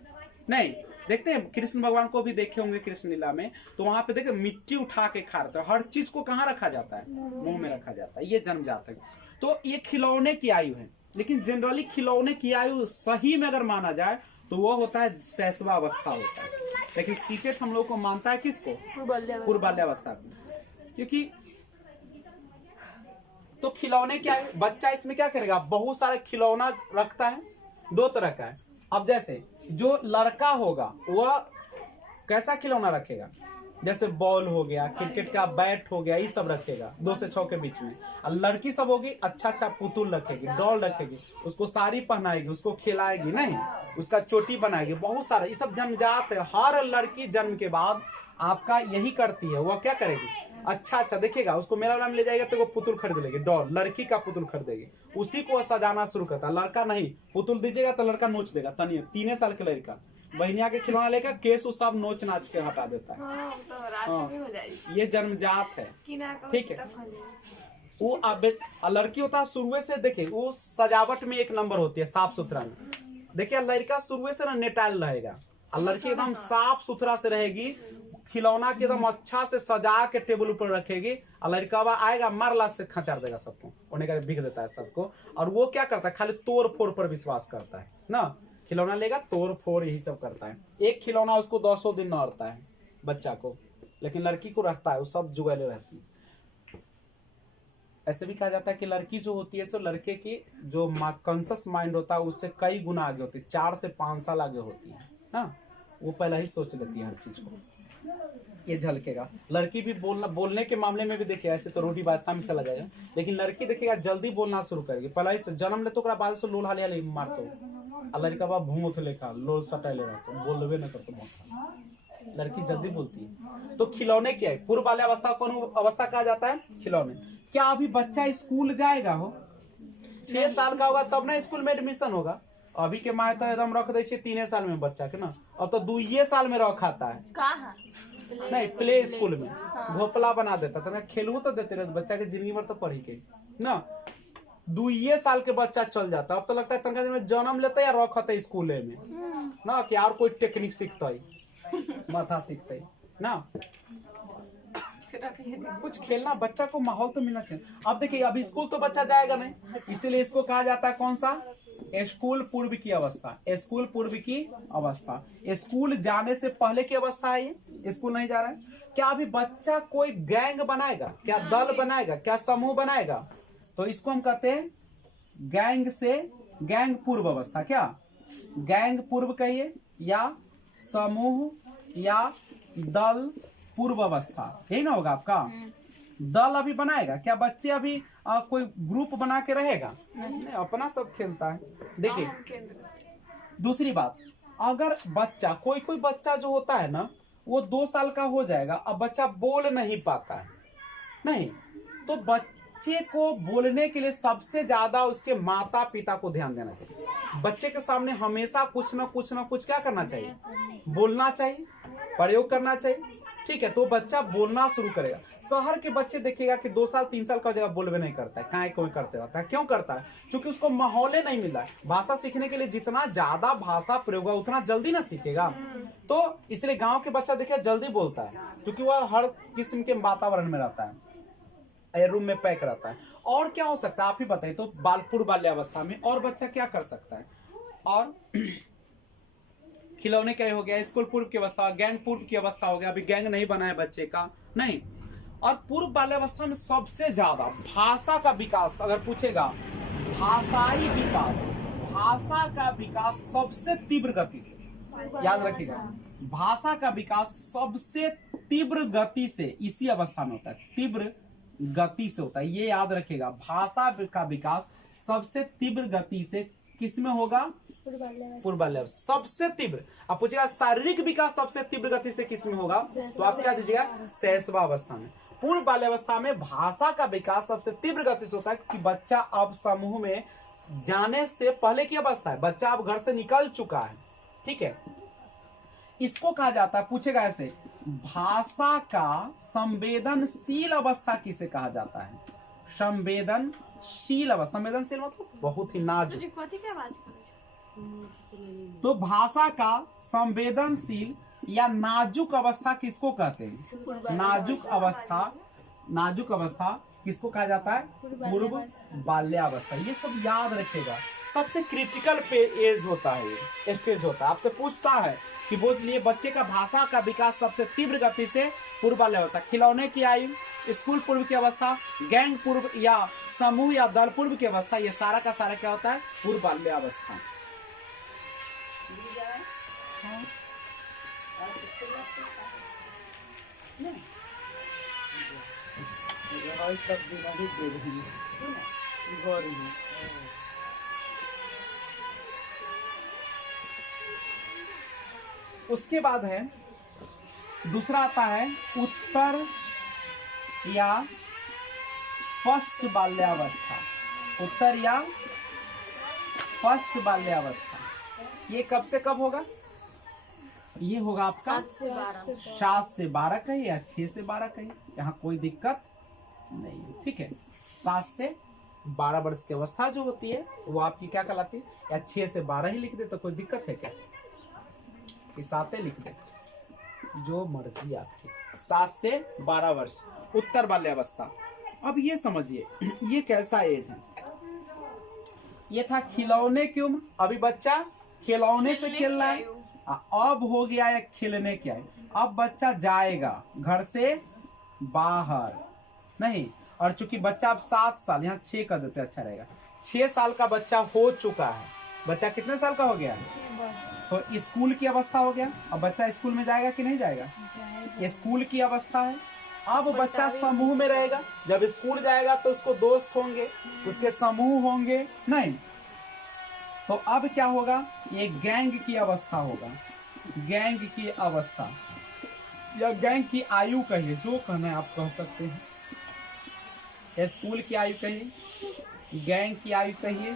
नहीं, देखते हैं कृष्ण भगवान को भी देखे होंगे कृष्ण लीला में, तो वहां पे देखे मिट्टी उठा के खा रहे थे। हर चीज को कहाँ रखा जाता है? मुंह में रखा जाता है। ये जन्मजात है। तो ये खिलौने की आयु है। लेकिन जनरली खिलौने की आयु सही में अगर माना जाए तो वो होता है शैशवा अवस्था होता है। लेकिन सीटेट हम लोग को मानता है किसको? पूर्व बाल्यावस्था को। क्योंकि तो खिलौने क्या है, बच्चा इसमें क्या करेगा? बहुत सारे खिलौना रखता है। 2 तरह का है। अब जैसे जो लड़का होगा वह कैसा खिलौना रखेगा? जैसे बॉल हो गया, क्रिकेट का बैट हो गया, ये सब रखेगा 2 से 6 के बीच में। और लड़की सब होगी अच्छा पुतुल रखेगी, डॉल रखेगी, उसको साड़ी पहनाएगी, उसको खिलाएगी, नहीं उसका चोटी बनाएगी। बहुत सारा ये सब जन्मजात है। हर लड़की जन्म के बाद आपका यही करती है। वह क्या करेगी? अच्छा देखिएगा, उसको मेला वाला में ले जाएगा तो वो पुतुल खरीद लेगी, डॉल लड़की का पुतुल खरीदेगी, उसी को सजाना शुरू करता है। लड़का नहीं, पुतुल दीजिएगा तो लड़का नोच देगा। 3 साल के लड़का बहनिया के खिलौना लेकर केस वो सब नोच नाच के हटा देता है। ये जन्मजात है, ठीक है। वो अब लड़की होता है शुरू से, देखिए वो सजावट में 1 नंबर होती है, साफ सुथरा में। देखिए लड़का शुरू से ना नेटाल रहेगा और लड़की एकदम साफ सुथरा से रहेगी। खिलौना के एकदम अच्छा से सजा के टेबल ऊपर रखेगी और लड़का आएगा मारला से खचार देगा सबको, उन्हें का बिक देता है सबको। और वो क्या करता है? खाली तोड़ फोड़ पर विश्वास करता है ना। खिलौना लेगा तोड़ फोड़ यही सब करता है। एक खिलौना उसको 200 दिन न रहता है बच्चा को, लेकिन लड़की को रहता है, वो सब जुगैले रहती है। ऐसे भी कहा जाता है कि लड़की जो होती है सो लड़के की जो कॉन्शियस माइंड होता है उससे कई गुना आगे होती है, 4 से 5 साल आगे होती है ना। वो पहले ही सोच लेती है हर चीज को। ये झलकेगा। लड़की भी बोलने के मामले में भी देखिए, ऐसे तो रोटी बात में चला जाएगा, लेकिन लड़की देखिएगा जल्दी बोलना शुरू करेगी। पहले से जन्म ले तो बाद से लोल हालिया मारतो, लड़का बाप भूत लेखा लोल सटाइले रहते, बोलबे न करते। लड़की जल्दी बोलती है। तो खिलौने क्या है? पूर्व बाल्यावस्था कौन अवस्था कहा जाता है? खिलौने। क्या अभी बच्चा स्कूल जाएगा? हो 6 साल का होगा तब ना स्कूल में एडमिशन होगा। अभी के माए तो एकदम रख दे 3 साल में बच्चा के ना, अब तो 2 साल में रखाता है। कहाँ? नहीं, प्ले स्कूल में घोपला बना देता था। खेलू तो देते रहे बच्चा के, जिंदगी भर तो पढ़ी के ना। 2 साल के बच्चा चल जाता। अब तो लगता है तनका में जन्म लेते या रखते स्कूले में ना, कि और कोई टेक्निक सीखता माथा सीखते ना। कुछ खेलना, बच्चा को माहौल तो मिलना चाहिए। अब देखिए अभी स्कूल तो बच्चा जाएगा नहीं, इसीलिए इसको कहा जाता है कौन सा? स्कूल पूर्व की अवस्था। स्कूल पूर्व की अवस्था, स्कूल जाने से पहले की अवस्था है ये। स्कूल नहीं जा रहा है। क्या अभी बच्चा कोई गैंग बनाएगा? क्या दल बनाएगा? क्या समूह बनाएगा? तो इसको हम कहते हैं गैंग से गैंग पूर्व अवस्था। क्या गैंग पूर्व कहिए, या समूह या दल पूर्व अवस्था, यही ना होगा आपका। दल अभी बनाएगा? क्या बच्चे अभी कोई ग्रुप बना के रहेगा? नहीं, अपना सब खेलता है। देखिए दूसरी बात, अगर बच्चा कोई बच्चा जो होता है ना वो 2 साल का हो जाएगा, अब बच्चा बोल नहीं पाता है, नहीं तो बच्चे को बोलने के लिए सबसे ज्यादा उसके माता पिता को ध्यान देना चाहिए। बच्चे के सामने हमेशा कुछ ना कुछ क्या करना चाहिए, बोलना चाहिए, प्रयोग करना चाहिए। ठीक है, तो बच्चा बोलना शुरू करेगा। शहर के बच्चे देखिएगा कि 2 साल 3 साल का जगह बोलबे नहीं करता है, काहे कोई करते रहता है। क्यों करता है? क्योंकि उसको माहौल नहीं मिला है। भाषा सीखने के लिए जितना ज्यादा भाषा प्रयोग होगा उतना जल्दी ना सीखेगा। तो इसलिए गांव के बच्चा देखिए जल्दी बोलता है, क्योंकि वह हर किस्म के वातावरण में रहता है, रूम में पैक रहता है। और क्या हो सकता है आप ही बताइए। तो पूर्व बाल्यावस्था में और बच्चा क्या कर सकता है? और खिलौने का हो गया, स्कूल पूर्व की अवस्था, गैंग पूर्व की अवस्था हो गया। अभी गैंग नहीं बना है बच्चे का, नहीं। और पूर्व बाल्यावस्था में सबसे ज्यादा भाषा का विकास अगर पूछेगा, भाषाई विकास, भाषा का विकास सबसे तीव्र गति से, याद रखिएगा, भाषा का विकास सबसे तीव्र गति से इसी अवस्था में होता है, तीव्र गति से होता है। ये याद रखिएगा, भाषा का विकास सबसे तीव्र गति से किसमें होगा? पूर्व बाल्यावस्था सबसे तीव्र। आप पूछेगा शारीरिक विकास सबसे तीव्र गति से किसमें होगा? तो आप क्या दीजिएगा? शैशवावस्था में। पूर्व बाल्यावस्था में भाषा का विकास सबसे तीव्र गति से होता है, कि बच्चा अब समूह में जाने से पहले की अवस्था है, बच्चा अब घर से निकल चुका है। ठीक है, इसको कहा जाता है, पूछेगा ऐसे, भाषा का संवेदनशील अवस्था किसे कहा जाता है? संवेदनशील अवस्था, संवेदनशील मतलब बहुत ही नाजुक। तो भाषा का संवेदनशील या नाजुक अवस्था किसको कहते हैं? नाजुक अवस्था, नाजुक अवस्था किसको कहा जाता है? पूर्व बाल्यावस्था। ये सब याद रखेगा, सबसे क्रिटिकल पे एज होता है, ये स्टेज होता है। आपसे पूछता है कि बोलिए बच्चे का भाषा का विकास सबसे तीव्र गति से पूर्व बाल्यावस्था, खिलौने की आयु, स्कूल पूर्व की अवस्था, गैंग पूर्व या समूह या दल पूर्व की अवस्था, ये सारा का सारा क्या होता है? पूर्व बाल्यावस्था। उसके बाद है दूसरा आता है उत्तर या पश्च बाल्यावस्था। उत्तर या पश्च बाल्यावस्था, ये कब से कब होगा? ये होगा आपका 7 से 12 कहिए या 6 से 12 कहिए, यहाँ कोई दिक्कत नहीं है। ठीक है, 7 से 12 वर्ष की अवस्था जो होती है वो आपकी क्या कहलाती है? या 6 से 12 ही लिख दे तो कोई दिक्कत है क्या? कि 7 लिख दे, जो मर्जी आपकी। 7 से 12 वर्ष उत्तर बाल्यावस्था। अब ये समझिए ये कैसा एज है? ये था खिलौने की उम्र, अभी बच्चा खिलौने से खेल रहा है। अब हो गया है खेलने क्या है, अब बच्चा जाएगा घर से बाहर, नहीं। और चूंकि बच्चा अब 7 साल, यहाँ 6 कर देते अच्छा रहेगा, 6 साल का बच्चा हो चुका है। बच्चा कितने साल का हो गया? तो स्कूल की अवस्था हो गया। अब बच्चा स्कूल में जाएगा कि नहीं जाएगा? ये स्कूल की अवस्था है। अब बच्चा समूह में रहेगा, जब स्कूल जाएगा तो उसको दोस्त होंगे, उसके समूह होंगे, नहीं। तो अब क्या होगा? ये गैंग की अवस्था होगा, गैंग की अवस्था या गैंग की आयु कहिए, जो कहना है आप कह सकते हैं। स्कूल की आयु कहिए, गैंग की आयु कहिए।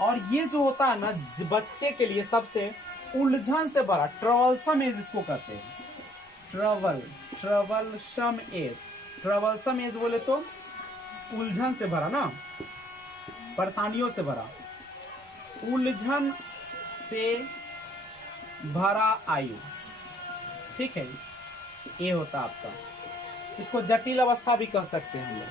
और ये जो होता है ना बच्चे के लिए सबसे उलझन से भरा, ट्रबलसम एज इसको कहते हैं। ट्रबलसम एज, ट्रबलसम एज बोले तो उलझन से भरा ना, परेशानियों से भरा, उलझन से भरा आयु। ठीक है, ये होता आपका, इसको जटिल अवस्था भी कह सकते हैं हम लोग।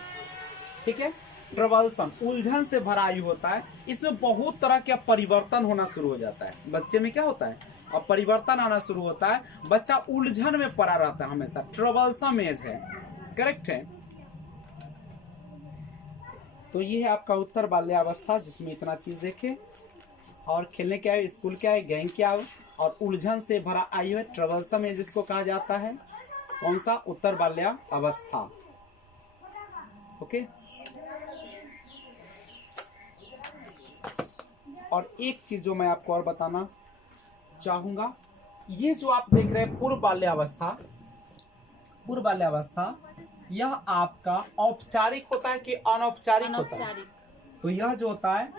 ठीक है, ट्रबलसम उलझन से भरा आयु होता है। इसमें बहुत तरह का परिवर्तन होना शुरू हो जाता है। बच्चे में क्या होता है? और परिवर्तन आना शुरू होता है, बच्चा उलझन में पड़ा रहता है हमेशा। ट्रबलसम एज है, करेक्ट है। तो ये है आपका उत्तर बाल्यावस्था, जिसमें इतना चीज देखे। और खेलने क्या है, स्कूल क्या है, गैंग क्या है, और उलझन से भरा आयु है, ट्रबलसम एज जिसको कहा जाता है। कौन सा? उत्तर बाल्यावस्था। ओके। और एक चीज जो मैं आपको और बताना चाहूंगा, ये जो आप देख रहे हैं पूर्व बाल्यावस्था, पूर्व बाल्यावस्था यह आपका औपचारिक होता है कि अनौपचारिक होता है? अनौपचारिक। तो यह जो होता है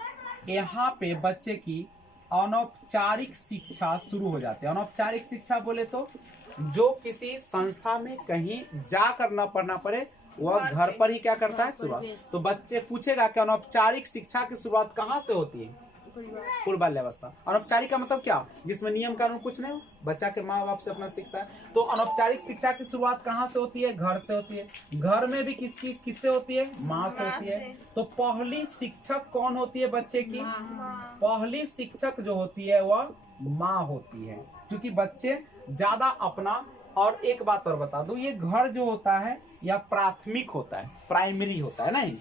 यहाँ पे बच्चे की अनौपचारिक शिक्षा शुरू हो जाती है। अनौपचारिक शिक्षा बोले तो जो किसी संस्था में कहीं जा कर न पढ़ना पड़े, वह घर पर ही क्या करता है, शुरुआत। तो बच्चे पूछेगा कि अनौपचारिक शिक्षा की शुरुआत कहाँ से होती है? पूर्व बाल्यावस्था। अनौपचारिक का मतलब क्या? जिसमें नियम कानून कुछ नहीं हो, बच्चा के माँ बाप से अपना सीखता है। तो अनौपचारिक शिक्षा की शुरुआत कहाँ से होती है? घर से होती है। घर में भी किससे होती है? माँ से होती है। तो पहली शिक्षक कौन होती है बच्चे की? पहली शिक्षक जो होती है वह माँ होती है, क्योंकि बच्चे ज्यादा अपना। और एक बात और बता दूं, ये घर जो होता है यह प्राथमिक होता है, प्राइमरी होता है नहीं।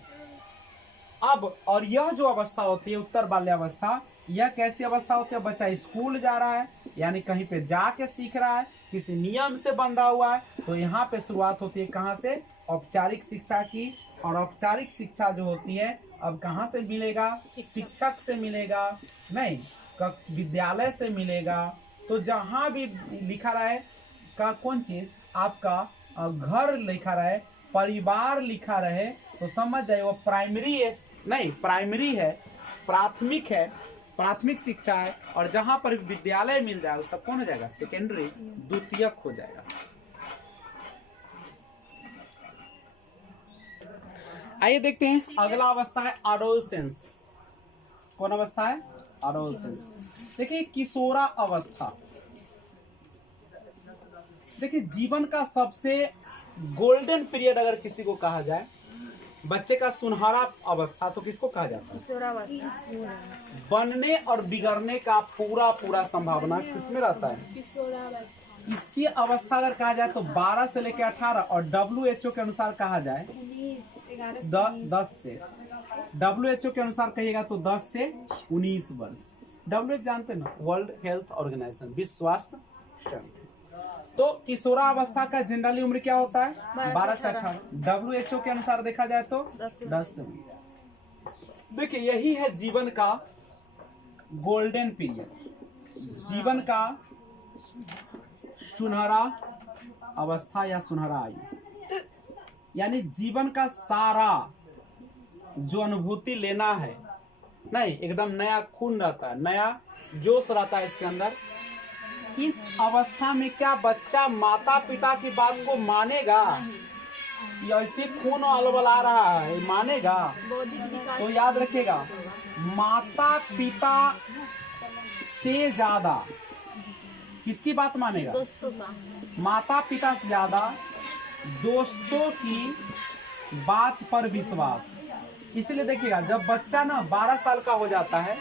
अब और यह जो अवस्था होती है उत्तर बाल्यावस्था, यह कैसी अवस्था होती है? बच्चा स्कूल जा रहा है, यानी कहीं पे जाके सीख रहा है, किसी नियम से बंधा हुआ है। तो यहाँ पे शुरुआत होती है कहाँ से? औपचारिक शिक्षा की। और औपचारिक शिक्षा जो होती है अब कहाँ से मिलेगा? शिक्षक से मिलेगा नहीं, विद्यालय से मिलेगा। तो जहाँ भी लिखा रहे का कौन चीज आपका घर लिखा रहे, परिवार लिखा रहे, तो समझ जाए वो प्राइमरी है नहीं, प्राइमरी है, प्राथमिक है, प्राथमिक शिक्षा है। और जहां पर विद्यालय मिल जाए वो सब कौन हो जाएगा? सेकेंडरी, द्वितीयक हो जाएगा। आइए देखते हैं अगला अवस्था है एडोलसेंस। कौन अवस्था है? एडोलसेंस। देखिए किशोरा अवस्था, देखिए जीवन का सबसे गोल्डन पीरियड अगर किसी को कहा जाए, बच्चे का सुनहरा अवस्था, तो किसको कहा जाता है? किशोरावस्था। बनने और बिगड़ने का पूरा संभावना किसमें रहता है? किशोरावस्था। इसकी अवस्था अगर कहा जाए तो 12 से लेकर 18, और WHO के अनुसार कहा जाए 10 से, WHO के अनुसार कहिएगा तो 10 से 19 वर्ष। WHO जानते ना, वर्ल्ड हेल्थ ऑर्गेनाइजेशन, विश्व स्वास्थ्य संगठन। तो किशोरावस्था का जनरली उम्र क्या होता है? 12 से 18। WHO के अनुसार देखा जाए तो 10 से। देखिए यही है जीवन का गोल्डन पीरियड, जीवन का सुनहरा अवस्था या सुनहरा आयु, यानी जीवन का सारा जो अनुभूति लेना है नहीं, एकदम नया खून रहता है, नया जोश रहता है इसके अंदर। इस अवस्था में क्या बच्चा माता पिता की बात को मानेगा? या ऐसे खून अलबला रहा है, मानेगा? तो याद रखिएगा, माता पिता से ज्यादा किसकी बात मानेगा? दोस्तों का। माता पिता से ज्यादा दोस्तों की बात पर विश्वास। इसलिए देखिएगा जब बच्चा ना 12 साल का हो जाता है,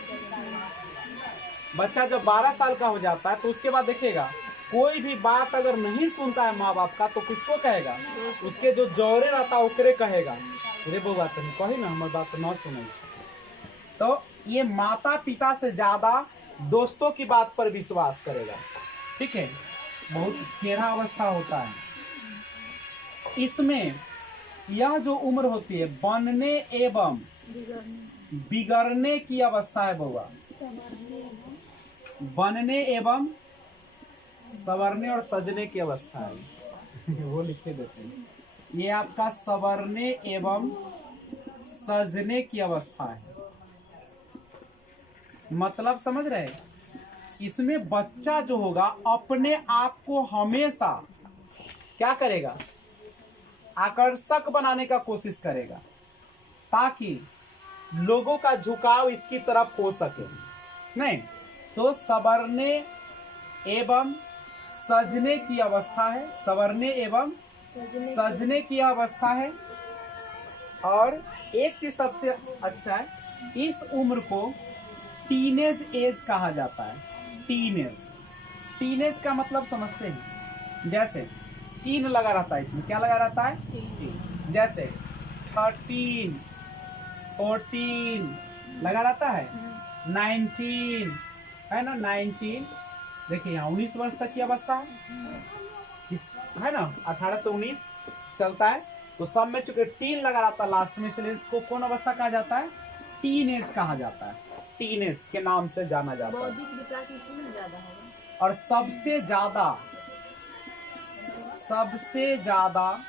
बच्चा जब 12 साल का हो जाता है तो उसके बाद देखिएगा कोई भी बात अगर नहीं सुनता है माँ बाप का तो किसको कहेगा? उसके जो जौरे रहता है ओकरे कहेगा, अरे बउआ तुम कही ना हमारी बात न सुने। तो ये माता पिता से ज्यादा दोस्तों की बात पर विश्वास करेगा। ठीक है, बहुत टेढ़ा अवस्था होता है। इसमें यह जो उम्र होती है बनने एवं बिगड़ने की अवस्था है बउआ, बनने एवं संवरने और सजने की अवस्था है। वो लिखे देते हैं, ये आपका संवरने एवं सजने की अवस्था है। मतलब समझ रहे हैं? इसमें बच्चा जो होगा अपने आप को हमेशा क्या करेगा? आकर्षक बनाने का कोशिश करेगा, ताकि लोगों का झुकाव इसकी तरफ हो सके नहीं। तो संवरने एवं सजने की अवस्था है, संवरने एवं सजने की अवस्था है। और एक चीज सबसे अच्छा है, इस उम्र को टीनेज एज कहा जाता है। टीनेज, टीनेज का मतलब समझते हैं? जैसे 3 लगा रहता है इसमें, क्या लगा रहता है? 3। जैसे 13, 14 लगा रहता है, 19 है ना, 19। देखिए यहाँ 19 वर्ष तक की अवस्था है, इस है ना, 18 से 19 चलता है। तो सब में चूंकि 3 लगा रहता है लास्ट में, इसलिए इसको कौन अवस्था कहा जाता है? टीनेज कहा जाता है, टीनेज के नाम से जाना जाता है। बौद्धिक विकास इसमें ज्यादा है। और सबसे ज्यादा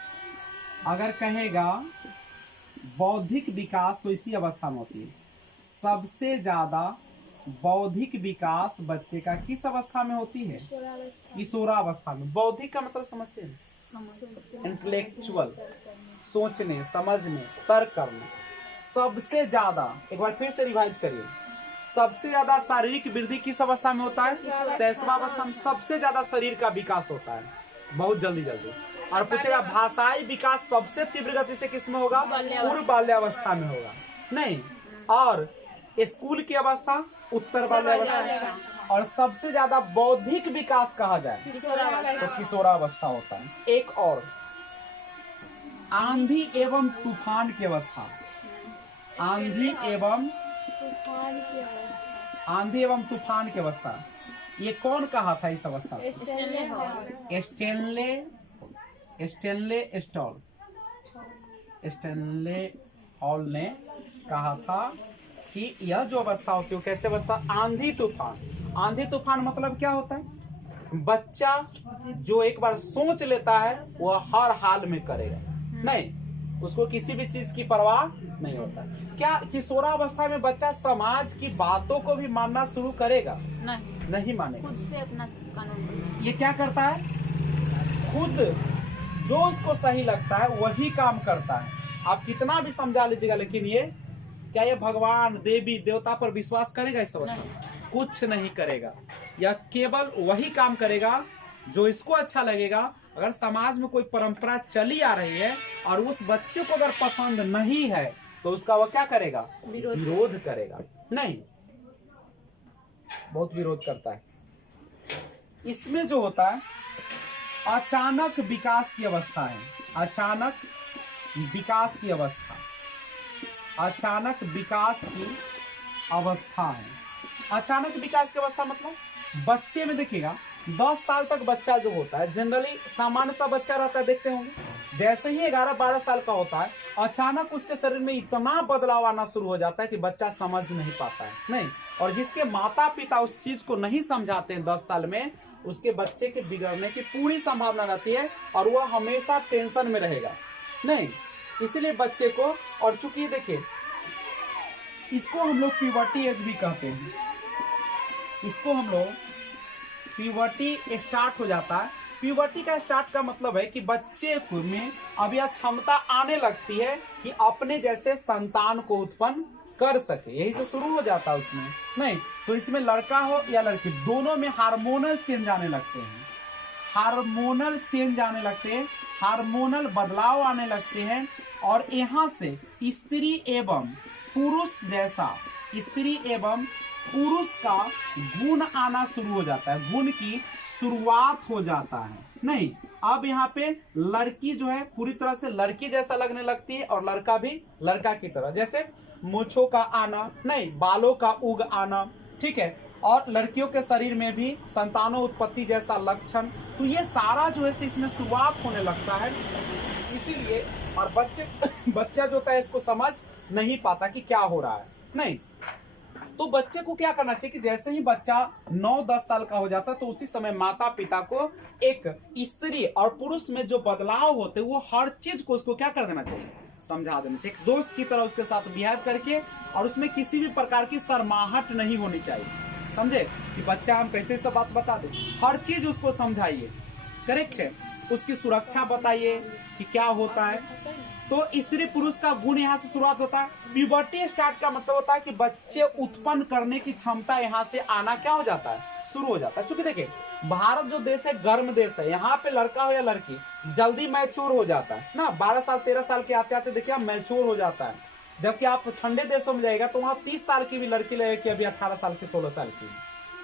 अगर कहेगा बौद्धिक विकास तो इसी अवस्था में होती है। सबसे ज्यादा बौद्धिक विकास बच्चे का किस अवस्था में होती है? किशोरावस्था में। बौद्धिक का मतलब समझते हैं? इंटेलेक्चुअल, सोचने समझने तर्क करने। सबसे ज्यादा, एक बार फिर से रिवाइज करिए, सबसे ज्यादा शारीरिक वृद्धि किस अवस्था में होता है? शैशवावस्था में। सबसे ज्यादा शरीर का विकास होता है बहुत जल्दी जल्दी। और पूछेगा भाषाई विकास सबसे तीव्र गति से किस में होगा? पूर्व बाल्यावस्था में होगा। नहीं, और स्कूल की अवस्था उत्तर बाल्यावस्था। और सबसे ज्यादा बौद्धिक विकास कहा जाए तो किशोरावस्था होता है। एक और, आंधी एवं तूफान की अवस्था। आंधी एवं तूफान की अवस्था, ये कौन कहा था इस अवस्था? स्टेनले हॉल ने कहा था कि यह जो अवस्था होती है कैसे अवस्था? आंधी तूफान। आंधी तूफान मतलब क्या होता है? बच्चा जो एक बार सोच लेता है वह हर हाल में करेगा, नहीं उसको किसी भी चीज की परवाह नहीं होता। क्या किशोरावस्था में बच्चा समाज की बातों को भी मानना शुरू करेगा? नहीं मानेगा। खुद से अपना कानून ये क्या करता है? खुद जो उसको सही लगता है वही काम करता है। आप कितना भी समझा लीजिएगा, लेकिन ये क्या ये भगवान देवी देवता पर विश्वास करेगा? इस अवस्था में कुछ नहीं करेगा। यह केवल वही काम करेगा जो इसको अच्छा लगेगा। अगर समाज में कोई परंपरा चली आ रही है और उस बच्चे को अगर पसंद नहीं है तो उसका वह क्या करेगा? विरोध करेगा। नहीं, बहुत विरोध करता है। इसमें जो होता है अचानक विकास की अवस्था है। अचानक विकास की अवस्था, अचानक विकास की अवस्था है। अचानक विकास की अवस्था मतलब बच्चे में देखिएगा 10 साल तक बच्चा जो होता है जनरली सामान्य सा बच्चा रहता है, देखते होंगे। जैसे ही 11-12 साल का होता है अचानक उसके शरीर में इतना बदलाव आना शुरू हो जाता है कि बच्चा समझ नहीं पाता है। नहीं, और जिसके माता पिता उस चीज को नहीं समझाते हैं 10 साल में, उसके बच्चे के बिगड़ने की पूरी संभावना रहती है और वह हमेशा टेंशन में रहेगा। नहीं, इसलिए बच्चे को, और चूंकि देखिए इसको हम लोग प्यूबर्टी एज भी कहते हैं। इसको हम लोग प्यूबर्टी स्टार्ट हो जाता है। प्यूबर्टी का स्टार्ट का मतलब है कि बच्चे में अब यह क्षमता आने लगती है कि अपने जैसे संतान को उत्पन्न कर सके, यही से शुरू हो जाता है उसमें। नहीं तो इसमें लड़का हो या लड़की, दोनों में हार्मोनल चेंज आने लगते हैं। हार्मोनल चेंज आने लगते हैं, हार्मोनल बदलाव आने लगते हैं। और यहाँ से स्त्री एवं पुरुष जैसा, स्त्री एवं पुरुष का गुण आना शुरू हो जाता है। गुण की शुरुआत हो जाता है। नहीं, अब यहाँ पे लड़की जो है पूरी तरह से लड़की जैसा लगने लगती है और लड़का भी लड़का की तरह, जैसे मूंछों का आना, नहीं बालों का उग आना, ठीक है। और लड़कियों के शरीर में भी संतानों उत्पत्ति जैसा लक्षण, तो ये सारा जो है इसमें शुरुआत होने लगता है। इसीलिए और बच्चा जो होता है इसको समझ नहीं पाता कि क्या हो रहा है। नहीं तो बच्चे को क्या करना चाहिए कि जैसे ही बच्चा 9-10 साल का हो जाता है तो उसी समय माता पिता को एक स्त्री और पुरुष में जो बदलाव होते हैं वो हर चीज को उसको क्या कर देना चाहिए, समझा देना चाहिए। एक दोस्त की तरह उसके साथ बिहेव करके, और उसमें किसी भी प्रकार की शर्माहट नहीं होनी चाहिए। समझे कि बच्चा हम कैसे सब बात बता दे, हर चीज उसको समझाइए, करेक्ट है। उसकी सुरक्षा बताइए कि क्या होता है। तो स्त्री पुरुष का गुण यहाँ से शुरुआत होता है। प्यूबर्टी स्टार्ट का मतलब होता है कि बच्चे उत्पन्न करने की क्षमता यहाँ से आना क्या हो जाता है, शुरू हो जाता है। चूंकि देखिए भारत जो देश है गर्म देश है, यहाँ पे लड़का हो या लड़की जल्दी मैच्योर हो जाता है ना। 12 साल 13 साल के आते आते देखिए मैच्योर हो जाता है। जबकि आप ठंडे देशों में जाएगा तो वहाँ 30 साल की भी लड़की लगेगी, अभी 18 साल की 16 साल की।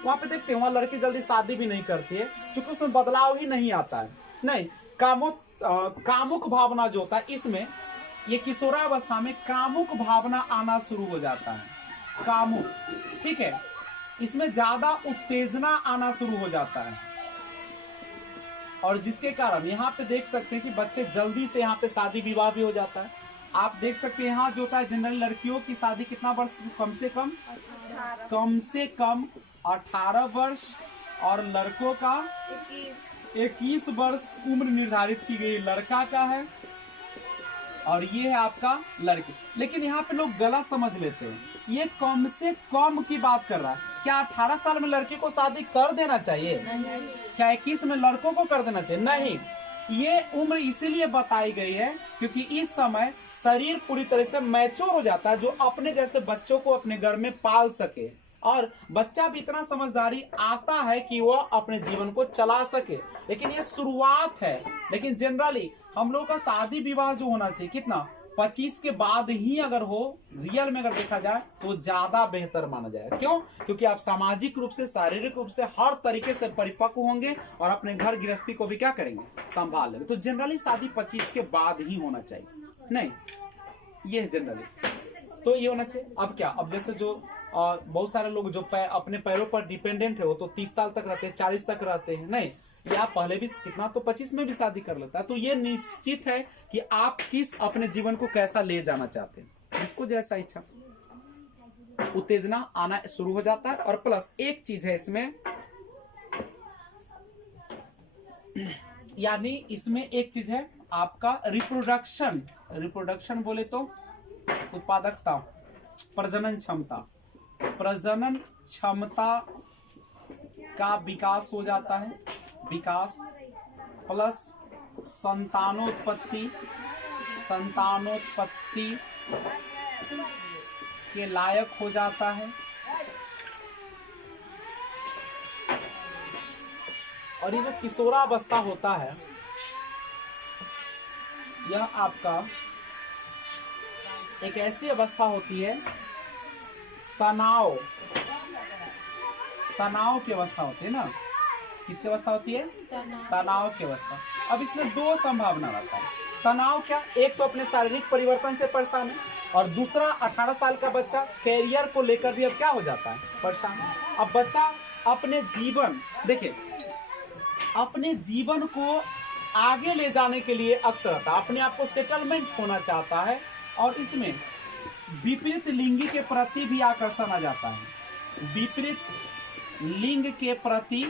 वहाँ पे देखते हैं वहाँ लड़की जल्दी शादी भी नहीं करती है क्योंकि उसमें बदलाव ही नहीं आता है। नहीं, कामुक भावना जो होता है इसमें, ये किशोरावस्था में कामुक भावना आना शुरू हो जाता है। कामुक, ठीक है, इसमें ज्यादा उत्तेजना आना शुरू हो जाता है। और जिसके कारण यहाँ पे देख सकते हैं कि बच्चे जल्दी से यहाँ पे शादी विवाह भी हो जाता है। आप देख सकते हैं यहाँ जो होता है जनरल लड़कियों की शादी कितना वर्ष, कम से कम 18 वर्ष, और लड़कों का 21 वर्ष उम्र निर्धारित की गई। लड़का का है और ये है आपका लड़की। लेकिन यहाँ पे लोग गलत समझ लेते हैं, ये कम से कम की बात कर रहा है। क्या 18 साल में लड़की को शादी कर देना चाहिए? क्या 21 में लड़कों को कर देना चाहिए? नहीं। ये उम्र इसीलिए बताई गई है क्योंकि इस समय शरीर पूरी तरह से मैच्योर हो जाता है, जो अपने जैसे बच्चों को अपने घर में पाल सके, और बच्चा भी इतना समझदारी आता है कि वह अपने जीवन को चला सके। लेकिन ये शुरुआत है। लेकिन जनरली हम लोग का शादी विवाह जो होना चाहिए कितना 25 के बाद ही अगर हो, रियल में अगर देखा जाए तो ज्यादा बेहतर माना जाएगा। क्यों? क्योंकि आप सामाजिक रूप से, शारीरिक रूप से, हर तरीके से परिपक्व होंगे और अपने घर गृहस्थी को भी क्या करेंगे, संभाल लेंगे। तो जनरली शादी 25 के बाद ही होना चाहिए। नहीं, ये जनरली तो ये होना चाहिए। अब क्या, अब जैसे जो बहुत सारे लोग जो अपने पैरों पर डिपेंडेंट है वो तो 30 साल तक रहते हैं, 40 तक रहते हैं। नहीं, या पहले भी कितना तो 25 में भी शादी कर लेता है। तो ये निश्चित है कि आप किस अपने जीवन को कैसा ले जाना चाहते हैं, जिसको जैसा इच्छा, उत्तेजना आना शुरू हो जाता है। और प्लस एक चीज है इसमें, यानी इसमें एक चीज है आपका रिप्रोडक्शन। रिप्रोडक्शन बोले तो उत्पादकता, प्रजनन क्षमता, प्रजनन क्षमता का विकास हो जाता है। विकास प्लस संतानोत्पत्ति, संतानोत्पत्ति के लायक हो जाता है। और ये जो किशोरावस्था होता है, यह आपका एक ऐसी अवस्था होती है, तनाव की अवस्था होती है ना। किसकी अवस्था होती है? तनाव की अवस्था। अब इसमें दो संभावना रहता है। तनाव क्या, एक तो अपने शारीरिक परिवर्तन से परेशान है, और दूसरा 18 साल का बच्चा कैरियर को लेकर भी अब क्या हो जाता है, परेशान है। अब बच्चा अपने जीवन, देखिए, अपने जीवन को आगे ले जाने के लिए अक्सर आता है, अपने आप को सेटलमेंट होना चाहता है, और इसमें विपरीत लिंगी के प्रति भी आकर्षण आ जाता है। विपरीत लिंग के प्रति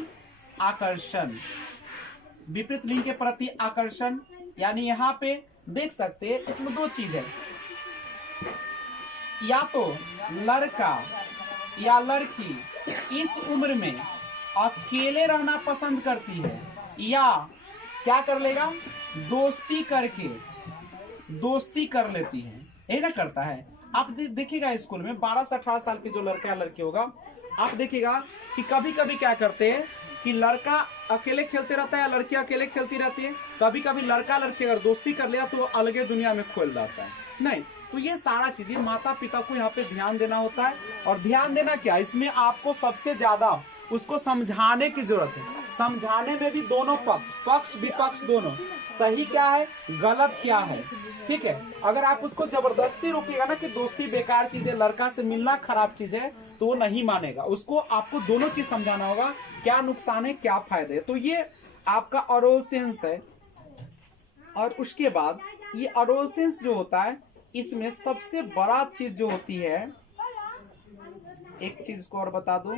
आकर्षण, विपरीत लिंग के प्रति आकर्षण, यानी यहाँ पे देख सकते हैं इसमें दो चीज है, या तो लड़का या लड़की इस उम्र में अकेले रहना पसंद करती है, या क्या कर लेगा, दोस्ती करके दोस्ती कर लेती है, यही ना करता है। आप देखिएगा स्कूल में 12 से 18 साल के जो लड़का या लड़की होगा, आप देखिएगा कि कभी कभी क्या करते हैं कि लड़का अकेले खेलते रहता है या लड़की अकेले खेलती रहती है। कभी कभी लड़का लड़की अगर दोस्ती कर लिया तो वो अलगे दुनिया में खोल जाता है। नहीं, तो ये सारा चीजें माता पिता को यहाँ पे ध्यान देना होता है। और ध्यान देना क्या, इसमें आपको सबसे ज्यादा उसको समझाने की जरूरत है। समझाने में भी दोनों पक्ष विपक्ष दोनों, सही क्या है, गलत क्या है, ठीक है। अगर आप उसको जबरदस्ती रोकिएगा ना कि दोस्ती बेकार चीज है, लड़का से मिलना खराब चीज है, तो वो नहीं मानेगा। उसको आपको दोनों चीज समझाना होगा, क्या नुकसान है क्या फायदे है। तो ये आपका एडोलसेंस है। और उसके बाद ये एडोलसेंस जो होता है, इसमें सबसे बड़ा चीज जो होती है, एक चीज को और बता दूं,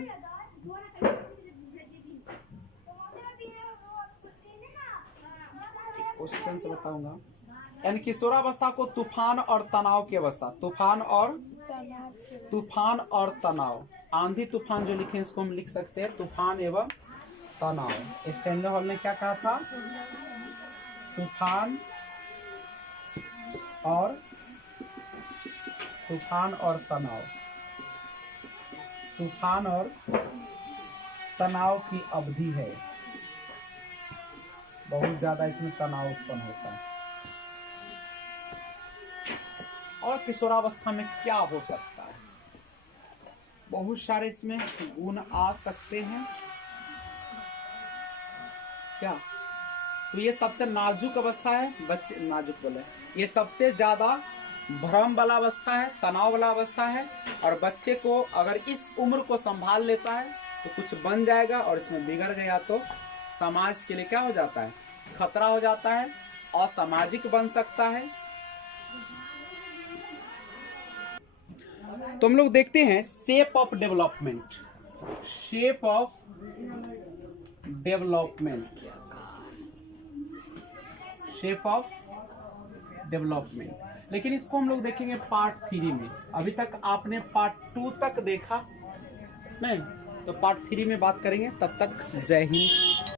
क्वेश्चन से बताऊंगा, यानी किशोरावस्था को तूफान और तनाव की अवस्था, तूफान और तनाव, आंधी तूफान जो लिखे इसको हम लिख सकते हैं तूफान एवं तनाव। स्टैनले हॉल ने क्या कहा था, तूफान और तनाव, तूफान और तनाव की अवधि है, बहुत ज्यादा इसमें तनाव उत्पन्न होता है। और किशोरावस्था में क्या हो सकता है, बहुत सारे इसमें गुण आ सकते हैं। क्या, तो ये सबसे नाजुक अवस्था है, बच्चे नाजुक बोले, ये सबसे ज्यादा भ्रम वाला अवस्था है, तनाव वाला अवस्था है। और बच्चे को अगर इस उम्र को संभाल लेता है तो कुछ बन जाएगा, और इसमें बिगड़ गया तो समाज के लिए क्या हो जाता है, खतरा हो जाता है, असामाजिक बन सकता है। तो हम लोग देखते हैं shape of development, shape of development, shape of development. लेकिन इसको हम लोग देखेंगे पार्ट 3 में। अभी तक आपने पार्ट 2 तक देखा नहीं, तो पार्ट 3 में बात करेंगे। तब तक जय हिंद।